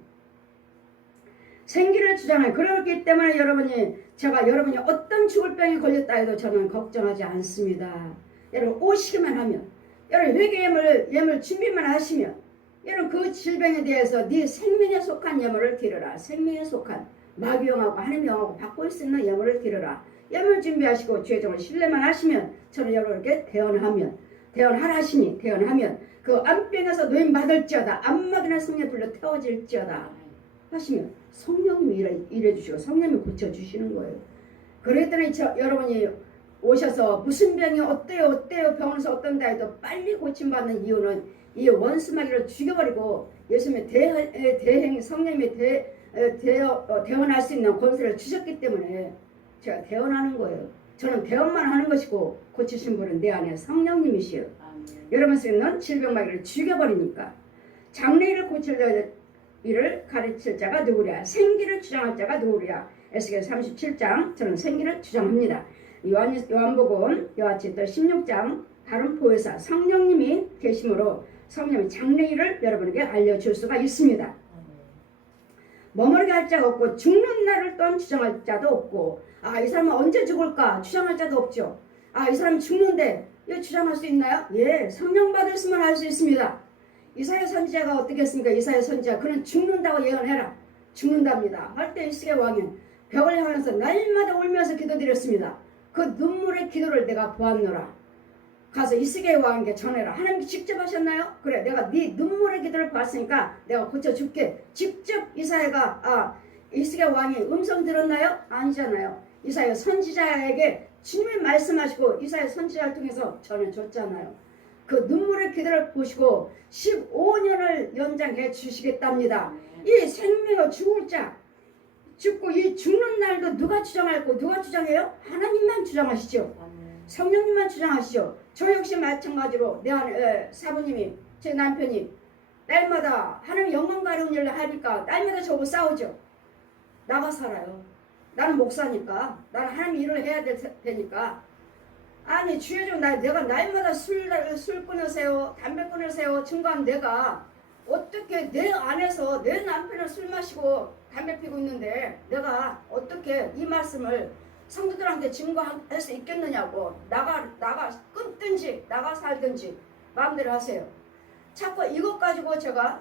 생기를 주장해. 그렇기 때문에 여러분이 어떤 죽을 병에 걸렸다 해도 저는 걱정하지 않습니다. 여러분 오시기만 하면, 여러분 회개 예물 준비만 하시면, 여러분 그 질병에 대해서 네 생명에 속한 예물을 드려라. 생명에 속한 마귀영하고 하나님 영하고 바꿀 수 있는 예물을 드려라. 예물 준비하시고 주의종을 신뢰만 하시면 저는 여러분에게 대언하라 하시니 대언하면 그 암병에서 노임 받을지어다. 암막이나 성령 불러 태워질지어다 하시면 성령님이 일해주시고 성령님이 고쳐주시는 거예요. 그랬더니 여러분이 오셔서 무슨 병이 어때요 병원에서 어떤다 해도 빨리 고침받는 이유는 이 원수마귀를 죽여버리고 예수님의 성령님이 대언할 수 있는 권세를 주셨기 때문에 제가 대언하는 거예요. 저는 대언만 하는 것이고 고치신 분은 내 안에 성령님이시요. 여러분 쓰는 질병마귀를 죽여버리니까. 장래일을 고칠 이를 가르칠 자가 누구랴? 생기를 주장할 자가 누구랴? 에스겔 37장 저는 생기를 주장합니다. 요한복음 요한복음 16장 다른 보혜사 성령님이 계심으로 성령의 장래일을 여러분에게 알려줄 수가 있습니다. 머무르게 할 자가 없고 죽는 날을 또한 주장할 자도 없고 이 사람은 언제 죽을까 주장할 자도 없죠. 이 사람이 죽는데 이거 주장할 수 있나요? 예, 성령 받았으면 할 수 있습니다. 이사야 선지자가 어떻게 했습니까? 이사야 선지자 그는 죽는다고 예언해라. 죽는답니다. 할 때 이스라엘 왕은 벽을 향해서 날마다 울면서 기도드렸습니다. 그 눈물의 기도를 내가 보았노라. 가서 이스라엘 왕에게 전해라. 하나님께 직접 하셨나요? 그래, 내가 네 눈물의 기도를 봤으니까 내가 고쳐줄게. 직접 이사야가 이스라엘 왕이 음성 들었나요? 아니잖아요. 이사야 선지자에게 주님이 말씀하시고 이사야 선지자를 통해서 전해줬잖아요. 그 눈물의 기도를 보시고 15년을 연장해 주시겠답니다. 이 생명을 죽을 자 죽고 이 죽는 날도 누가 주장하고 누가 주장해요? 하나님만 주장하시죠. 성령님만 주장하시죠. 저 역시 마찬가지로 내 안에 사부님이 제 남편이 날마다 하나님 영광 가려운 일을 하니까 날마다 저하고 싸우죠. 나가 살아요. 나는 목사니까 나는 하나님 일을 해야 되니까 아니 주여줘 내가 날마다 술 끊으세요 담배 끊으세요 증거한 내가 어떻게 내 안에서 내 남편은 술 마시고 담배 피고 있는데 내가 어떻게 이 말씀을 성도들한테 증거할 수 있겠느냐고 나가 끊든지 나가 살든지 마음대로 하세요. 자꾸 이것 가지고 제가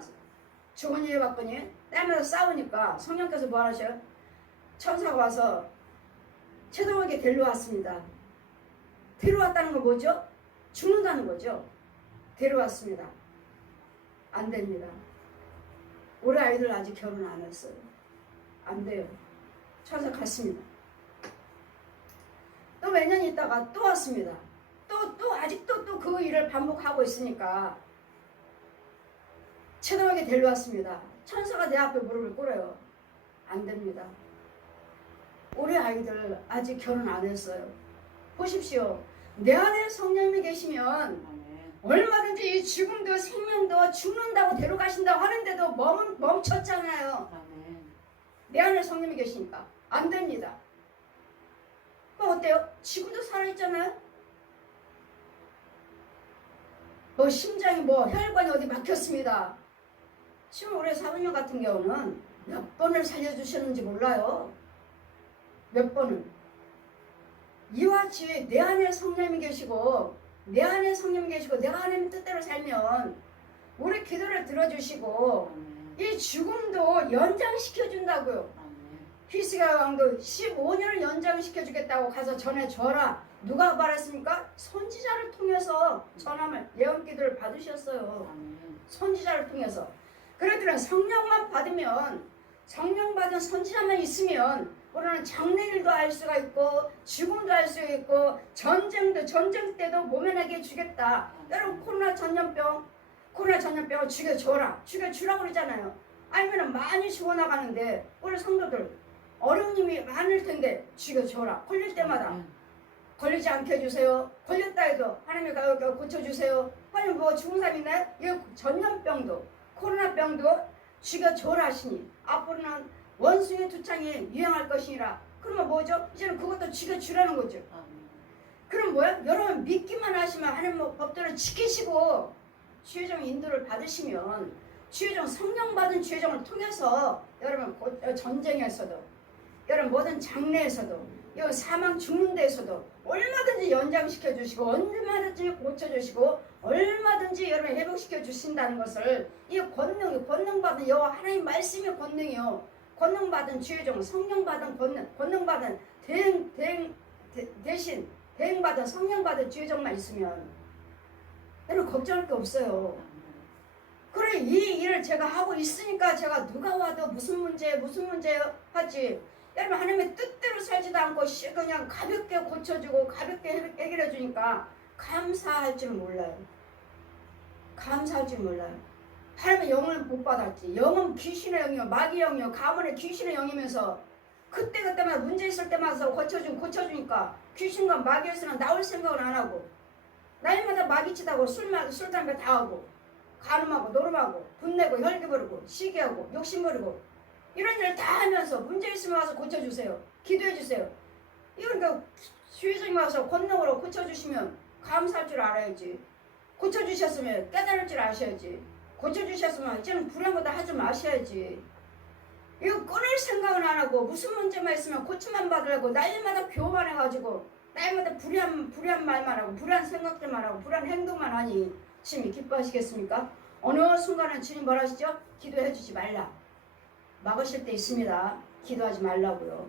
좋은 일 해봤더니 때마다 싸우니까 성령께서 뭐 하셔요? 천사가 와서 최동에게 데려왔습니다. 데려왔다는 건 뭐죠? 죽는다는 거죠. 데려왔습니다. 안 됩니다. 우리 아이들 아직 결혼 안 했어요. 안 돼요. 천사 갔습니다. 또 몇 년 있다가 또 왔습니다. 또 아직도 또 그 일을 반복하고 있으니까 최동에게 데려왔습니다. 천사가 내 앞에 무릎을 꿇어요. 안 됩니다. 우리 아이들 아직 결혼 안 했어요. 보십시오. 내 안에 성령님이 계시면 얼마든지 이 죽음도 생명도 죽는다고 데려가신다고 하는데도 멈췄잖아요. 내 안에 성령님이 계시니까 안 됩니다. 그럼 어때요? 지금도 살아있잖아요. 심장이 혈관이 어디 막혔습니다. 지금 우리 사부님 같은 경우는 몇 번을 살려주셨는지 몰라요. 몇 번을. 이와 같이 내 안에 성령님이 계시고 내가 하나님 뜻대로 살면 우리 기도를 들어주시고 이 죽음도 연장시켜준다고요. 히스기야 왕도 15년을 연장시켜주겠다고 가서 전해줘라. 누가 말했습니까? 선지자를 통해서 전함을 예언 기도를 받으셨어요. 선지자를 통해서. 그랬더니 성령만 받으면 성령 받은 선지자만 있으면 우리는 장래일도 알 수가 있고 죽음도 알 수 있고 전쟁 때도 모면하게 해주겠다. 여러분 코로나 전염병 코로나 전염병을 죽여줘라. 죽여주라고 그러잖아요. 아니면 많이 죽어나가는데 우리 성도들 어려운 일이 많을 텐데 죽여줘라. 걸릴 때마다 걸리지 않게 해주세요. 걸렸다 해도 하나님이 고쳐주세요. 아니 뭐 죽은 사람 있나요? 이 전염병도 코로나병도 죽여줘라 하시니 앞으로는 원숭이 두창이 유행할 것이니라. 그러면 뭐죠? 이제는 그것도 죽여주라는 거죠. 그럼 뭐야? 여러분 믿기만 하시면 하나님 법도를 지키시고 주의종 인도를 받으시면 주의종 성령 받은 주의종을 통해서 여러분 전쟁에서도 여러분 모든 장례에서도 이 사망 죽는 데에서도 얼마든지 연장시켜 주시고 얼마든지 고쳐주시고 얼마든지 여러분 회복시켜 주신다는 것을 이 권능 받은 여호와 하나님 말씀의 권능이요. 권능 받은 주의종 성령 받은 권능 받은 대신 대행 받은 성령 받은 주의종만 있으면 여러분 걱정할 게 없어요. 그래 이 일을 제가 하고 있으니까 제가 누가 와도 무슨 문제 하지. 여러분 하나님의 뜻대로 살지도 않고 그냥 가볍게 고쳐주고 가볍게 해결해 주니까 감사할 줄 몰라요. 감사할 줄 몰라요. 하나님의 영을 못 받았지. 영은 귀신의 영이요 마귀의 영이요 가문의 귀신의 영이면서 그때마다 문제 있을 때마다 고쳐주니까 귀신과 마귀에서는 나올 생각을 안 하고 날마다 마귀치다고 술 담배 다 하고 간음하고 노름하고 분내고 혈기 부르고 시기하고 욕심 부리고 이런 일을 다 하면서 문제 있으면 와서 고쳐주세요. 기도해 주세요. 이건 주의적인 와서 권능으로 고쳐주시면 감사할 줄 알아야지. 고쳐주셨으면 깨달을 줄 아셔야지. 고쳐주셨으면 이제는 불행한 거다 하지 마셔야지. 이거 끊을 생각은 안 하고 무슨 문제만 있으면 고침만 받으려고 날마다 교만해가지고 날마다 불의한 말만 하고 불의한 생각들만 하고 불의한 행동만 하니 주님이 기뻐하시겠습니까? 어느 순간은 주님 뭐라 하시죠? 기도해 주지 말라. 막으실 때 있습니다. 기도하지 말라고요.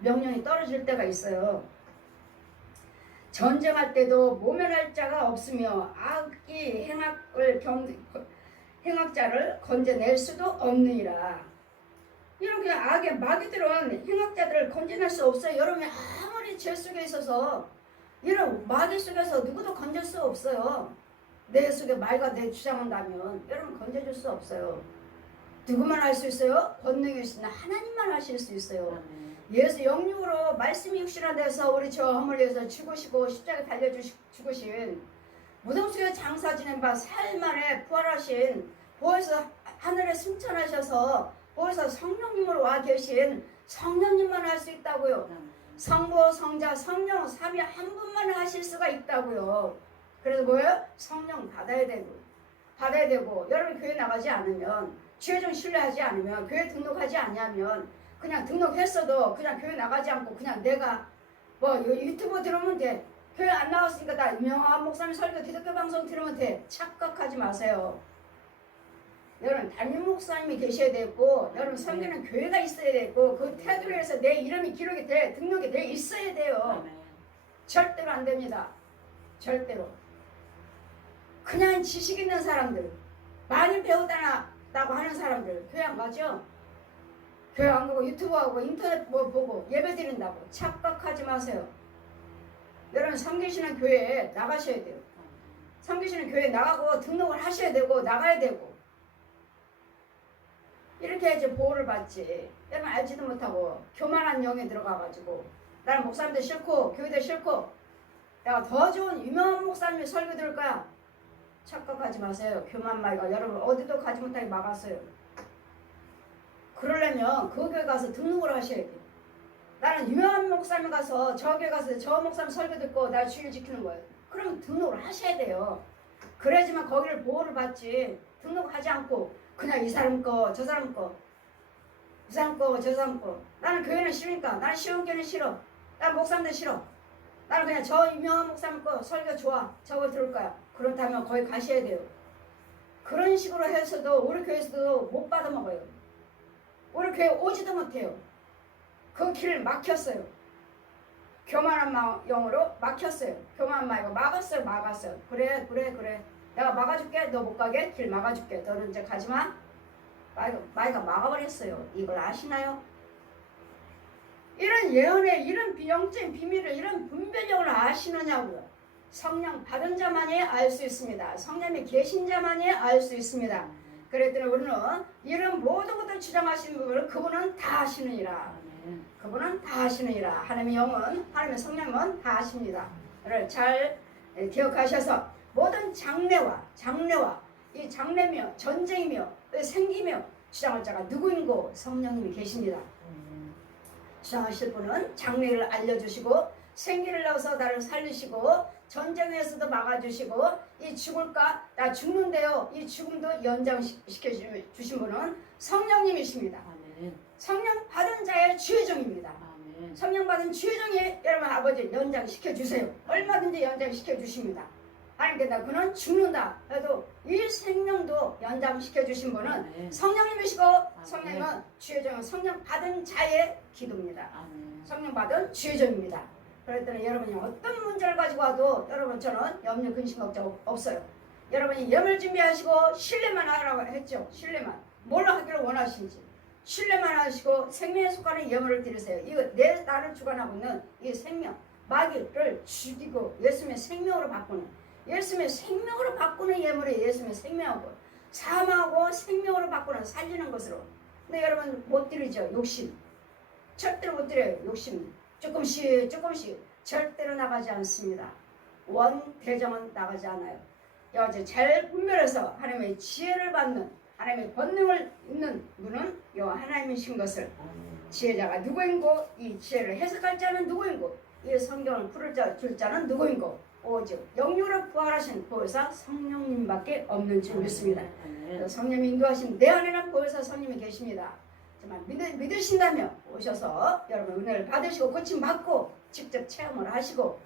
명령이 떨어질 때가 있어요. 전쟁할 때도 모면할 자가 없으며 악이 행악자를 건져낼 수도 없느니라. 이렇게 악의 마귀들은 행악자들을 건져낼 수 없어요. 여러분이 아무리 죄 속에 있어서 이런 마귀 속에서 누구도 건질 수 없어요. 내 속에 마귀가 내 주장한다면 여러분 건져줄 수 없어요. 누구만 할 수 있어요? 권능이 있으나 하나님만 하실 수 있어요. 예수 영육으로 말씀이 육신화돼서 우리 저 허물 위해서 죽으시고 십자가에 달려 죽으신 무덤 속에 장사 지낸 바 사흘 만에 부활하신 보혜서 하늘에 승천하셔서 보혜서 성령님으로 와 계신 성령님만 할 수 있다고요. 성부 성자 성령 삼위 한 분만 하실 수가 있다고요. 그래서 뭐예요? 성령 받아야 되고 여러분 교회 나가지 않으면 주의종 신뢰하지 않으면 교회 등록하지 않으면 그냥 등록했어도 그냥 교회 나가지 않고 그냥 내가 뭐 유튜브 들으면 돼. 교회 안 나왔으니까 나 유명한 목사님 설교 기독교 방송 들으면 돼. 착각하지 마세요. 여러분 담임 목사님이 계셔야 되고 여러분 섬기는 교회가 있어야 되고 그 테두리에서 내 이름이 기록이 돼 등록이 돼 있어야 돼요. 절대로 안 됩니다. 절대로. 그냥 지식 있는 사람들 많이 배우다고 하는 사람들 교회 안 가죠? 교회 안 가고 유튜브 하고 인터넷 뭐 보고 예배 드린다고 착각하지 마세요. 여러분 섬기시는 교회에 나가셔야 돼요. 섬기시는 교회에 나가고 등록을 하셔야 되고 나가야 되고 이렇게 해야지 보호를 받지. 여러분 알지도 못하고 교만한 영에 들어가가지고 나는 목사님도 싫고 교회도 싫고 내가 더 좋은 유명한 목사님이 설교 들을 거야. 착각하지 마세요. 교만 마귀가 여러분 어디도 가지 못하게 막았어요. 그러려면 그 교회 가서 등록을 하셔야 돼요. 나는 유명한 목사님 가서 저 교회 가서 저 목사님 설교 듣고 나 주일 지키는 거예요. 그러면 등록을 하셔야 돼요. 그래야지만 거기를 보호를 받지. 등록하지 않고 그냥 이 사람 거 저 사람 거 이 사람 거 저 사람 거 나는 교회는 싫으니까 나는 시원교회는 싫어. 나는 목사님도 싫어. 나는 그냥 저 유명한 목사님 거 설교 좋아. 저거 들을 거야. 그렇다면 거기 가셔야 돼요. 그런 식으로 해서도 우리 교회에서도 못 받아먹어요. 우리 교회 오지도 못해요. 그 길 막혔어요. 교만한 영으로 막혔어요. 교만한 마이가 막았어요. 그래. 내가 막아줄게. 너 못 가게 길 막아줄게. 너는 이제 가지마. 마이가 막아버렸어요. 이걸 아시나요? 이런 예언의 이런 영적인 비밀을 이런 분별력을 아시느냐고요. 성령 받은 자만이 알 수 있습니다. 성령이 계신 자만이 알 수 있습니다. 그랬더니 우리는 이런 모든 것을 주장하시는 분을 그분은 다 하시느니라. 그분은 다 하시느니라. 하나님의 영은, 하나님의 성령은 다 하십니다. 를 잘 기억하셔서 모든 장래와 이 장래며 전쟁이며 생기며 주장할 자가 누구인고 성령님이 계십니다. 주장하실 분은 장래를 알려주시고 생기를 넣어서 나를 살리시고 전쟁에서도 막아주시고 이 죽을까? 나 죽는데요. 이 죽음도 연장시켜 주신 분은 성령님이십니다. 아멘. 성령 받은 자의 주의종입니다. 아멘. 성령 받은 주의종이 여러분 아버지 연장시켜 주세요. 얼마든지 연장시켜 주십니다. 하나님께서 그는 죽는다 해도 이 생명도 연장시켜 주신 분은 아멘. 성령님이시고 성령은 주의종은 성령 받은 자의 기도입니다. 아멘. 성령 받은 주의종입니다. 그랬더니 여러분이 어떤 문제를 가지고 와도 여러분 저는 염려 근심 걱정 없어요. 여러분이 염을 준비하시고 신뢰만 하라고 했죠. 신뢰만. 뭘 하기를 원하시는지 신뢰만 하시고 생명의 숟가락에 염을 드리세요. 이거 내 나를 주관하고 있는 이 생명 마귀를 죽이고 예수님의 생명으로 바꾸는 예수님의 생명으로 바꾸는 예물이 예수님의 생명하고 사망하고 생명으로 바꾸는 살리는 것으로. 근데 여러분 못 드리죠. 욕심. 절대로 못 드려요. 욕심. 조금씩 절대로 나가지 않습니다. 원대정은 나가지 않아요. 여기 잘 분별해서 하나님의 지혜를 받는 하나님의 권능을 있는 분은 여 하나님이신 것을 지혜자가 누구인고 이 지혜를 해석할 자는 누구인고 이 성경을 풀을 줄 자는 누구인고 오직 영육으로 부활하신 보혜사 성령님밖에 없는 줄 믿습니다. 성령이 인도하신 내 안에는 보혜사 성령이 계십니다. 정말 믿으신다면 오셔서 여러분 은혜를 받으시고 고침 받고 직접 체험을 하시고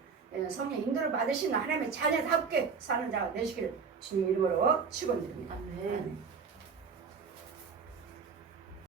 성령 인도를 받으시는 하나님의 자녀답게 사는 자가 되시기를 주님 이름으로 축원드립니다. 아멘.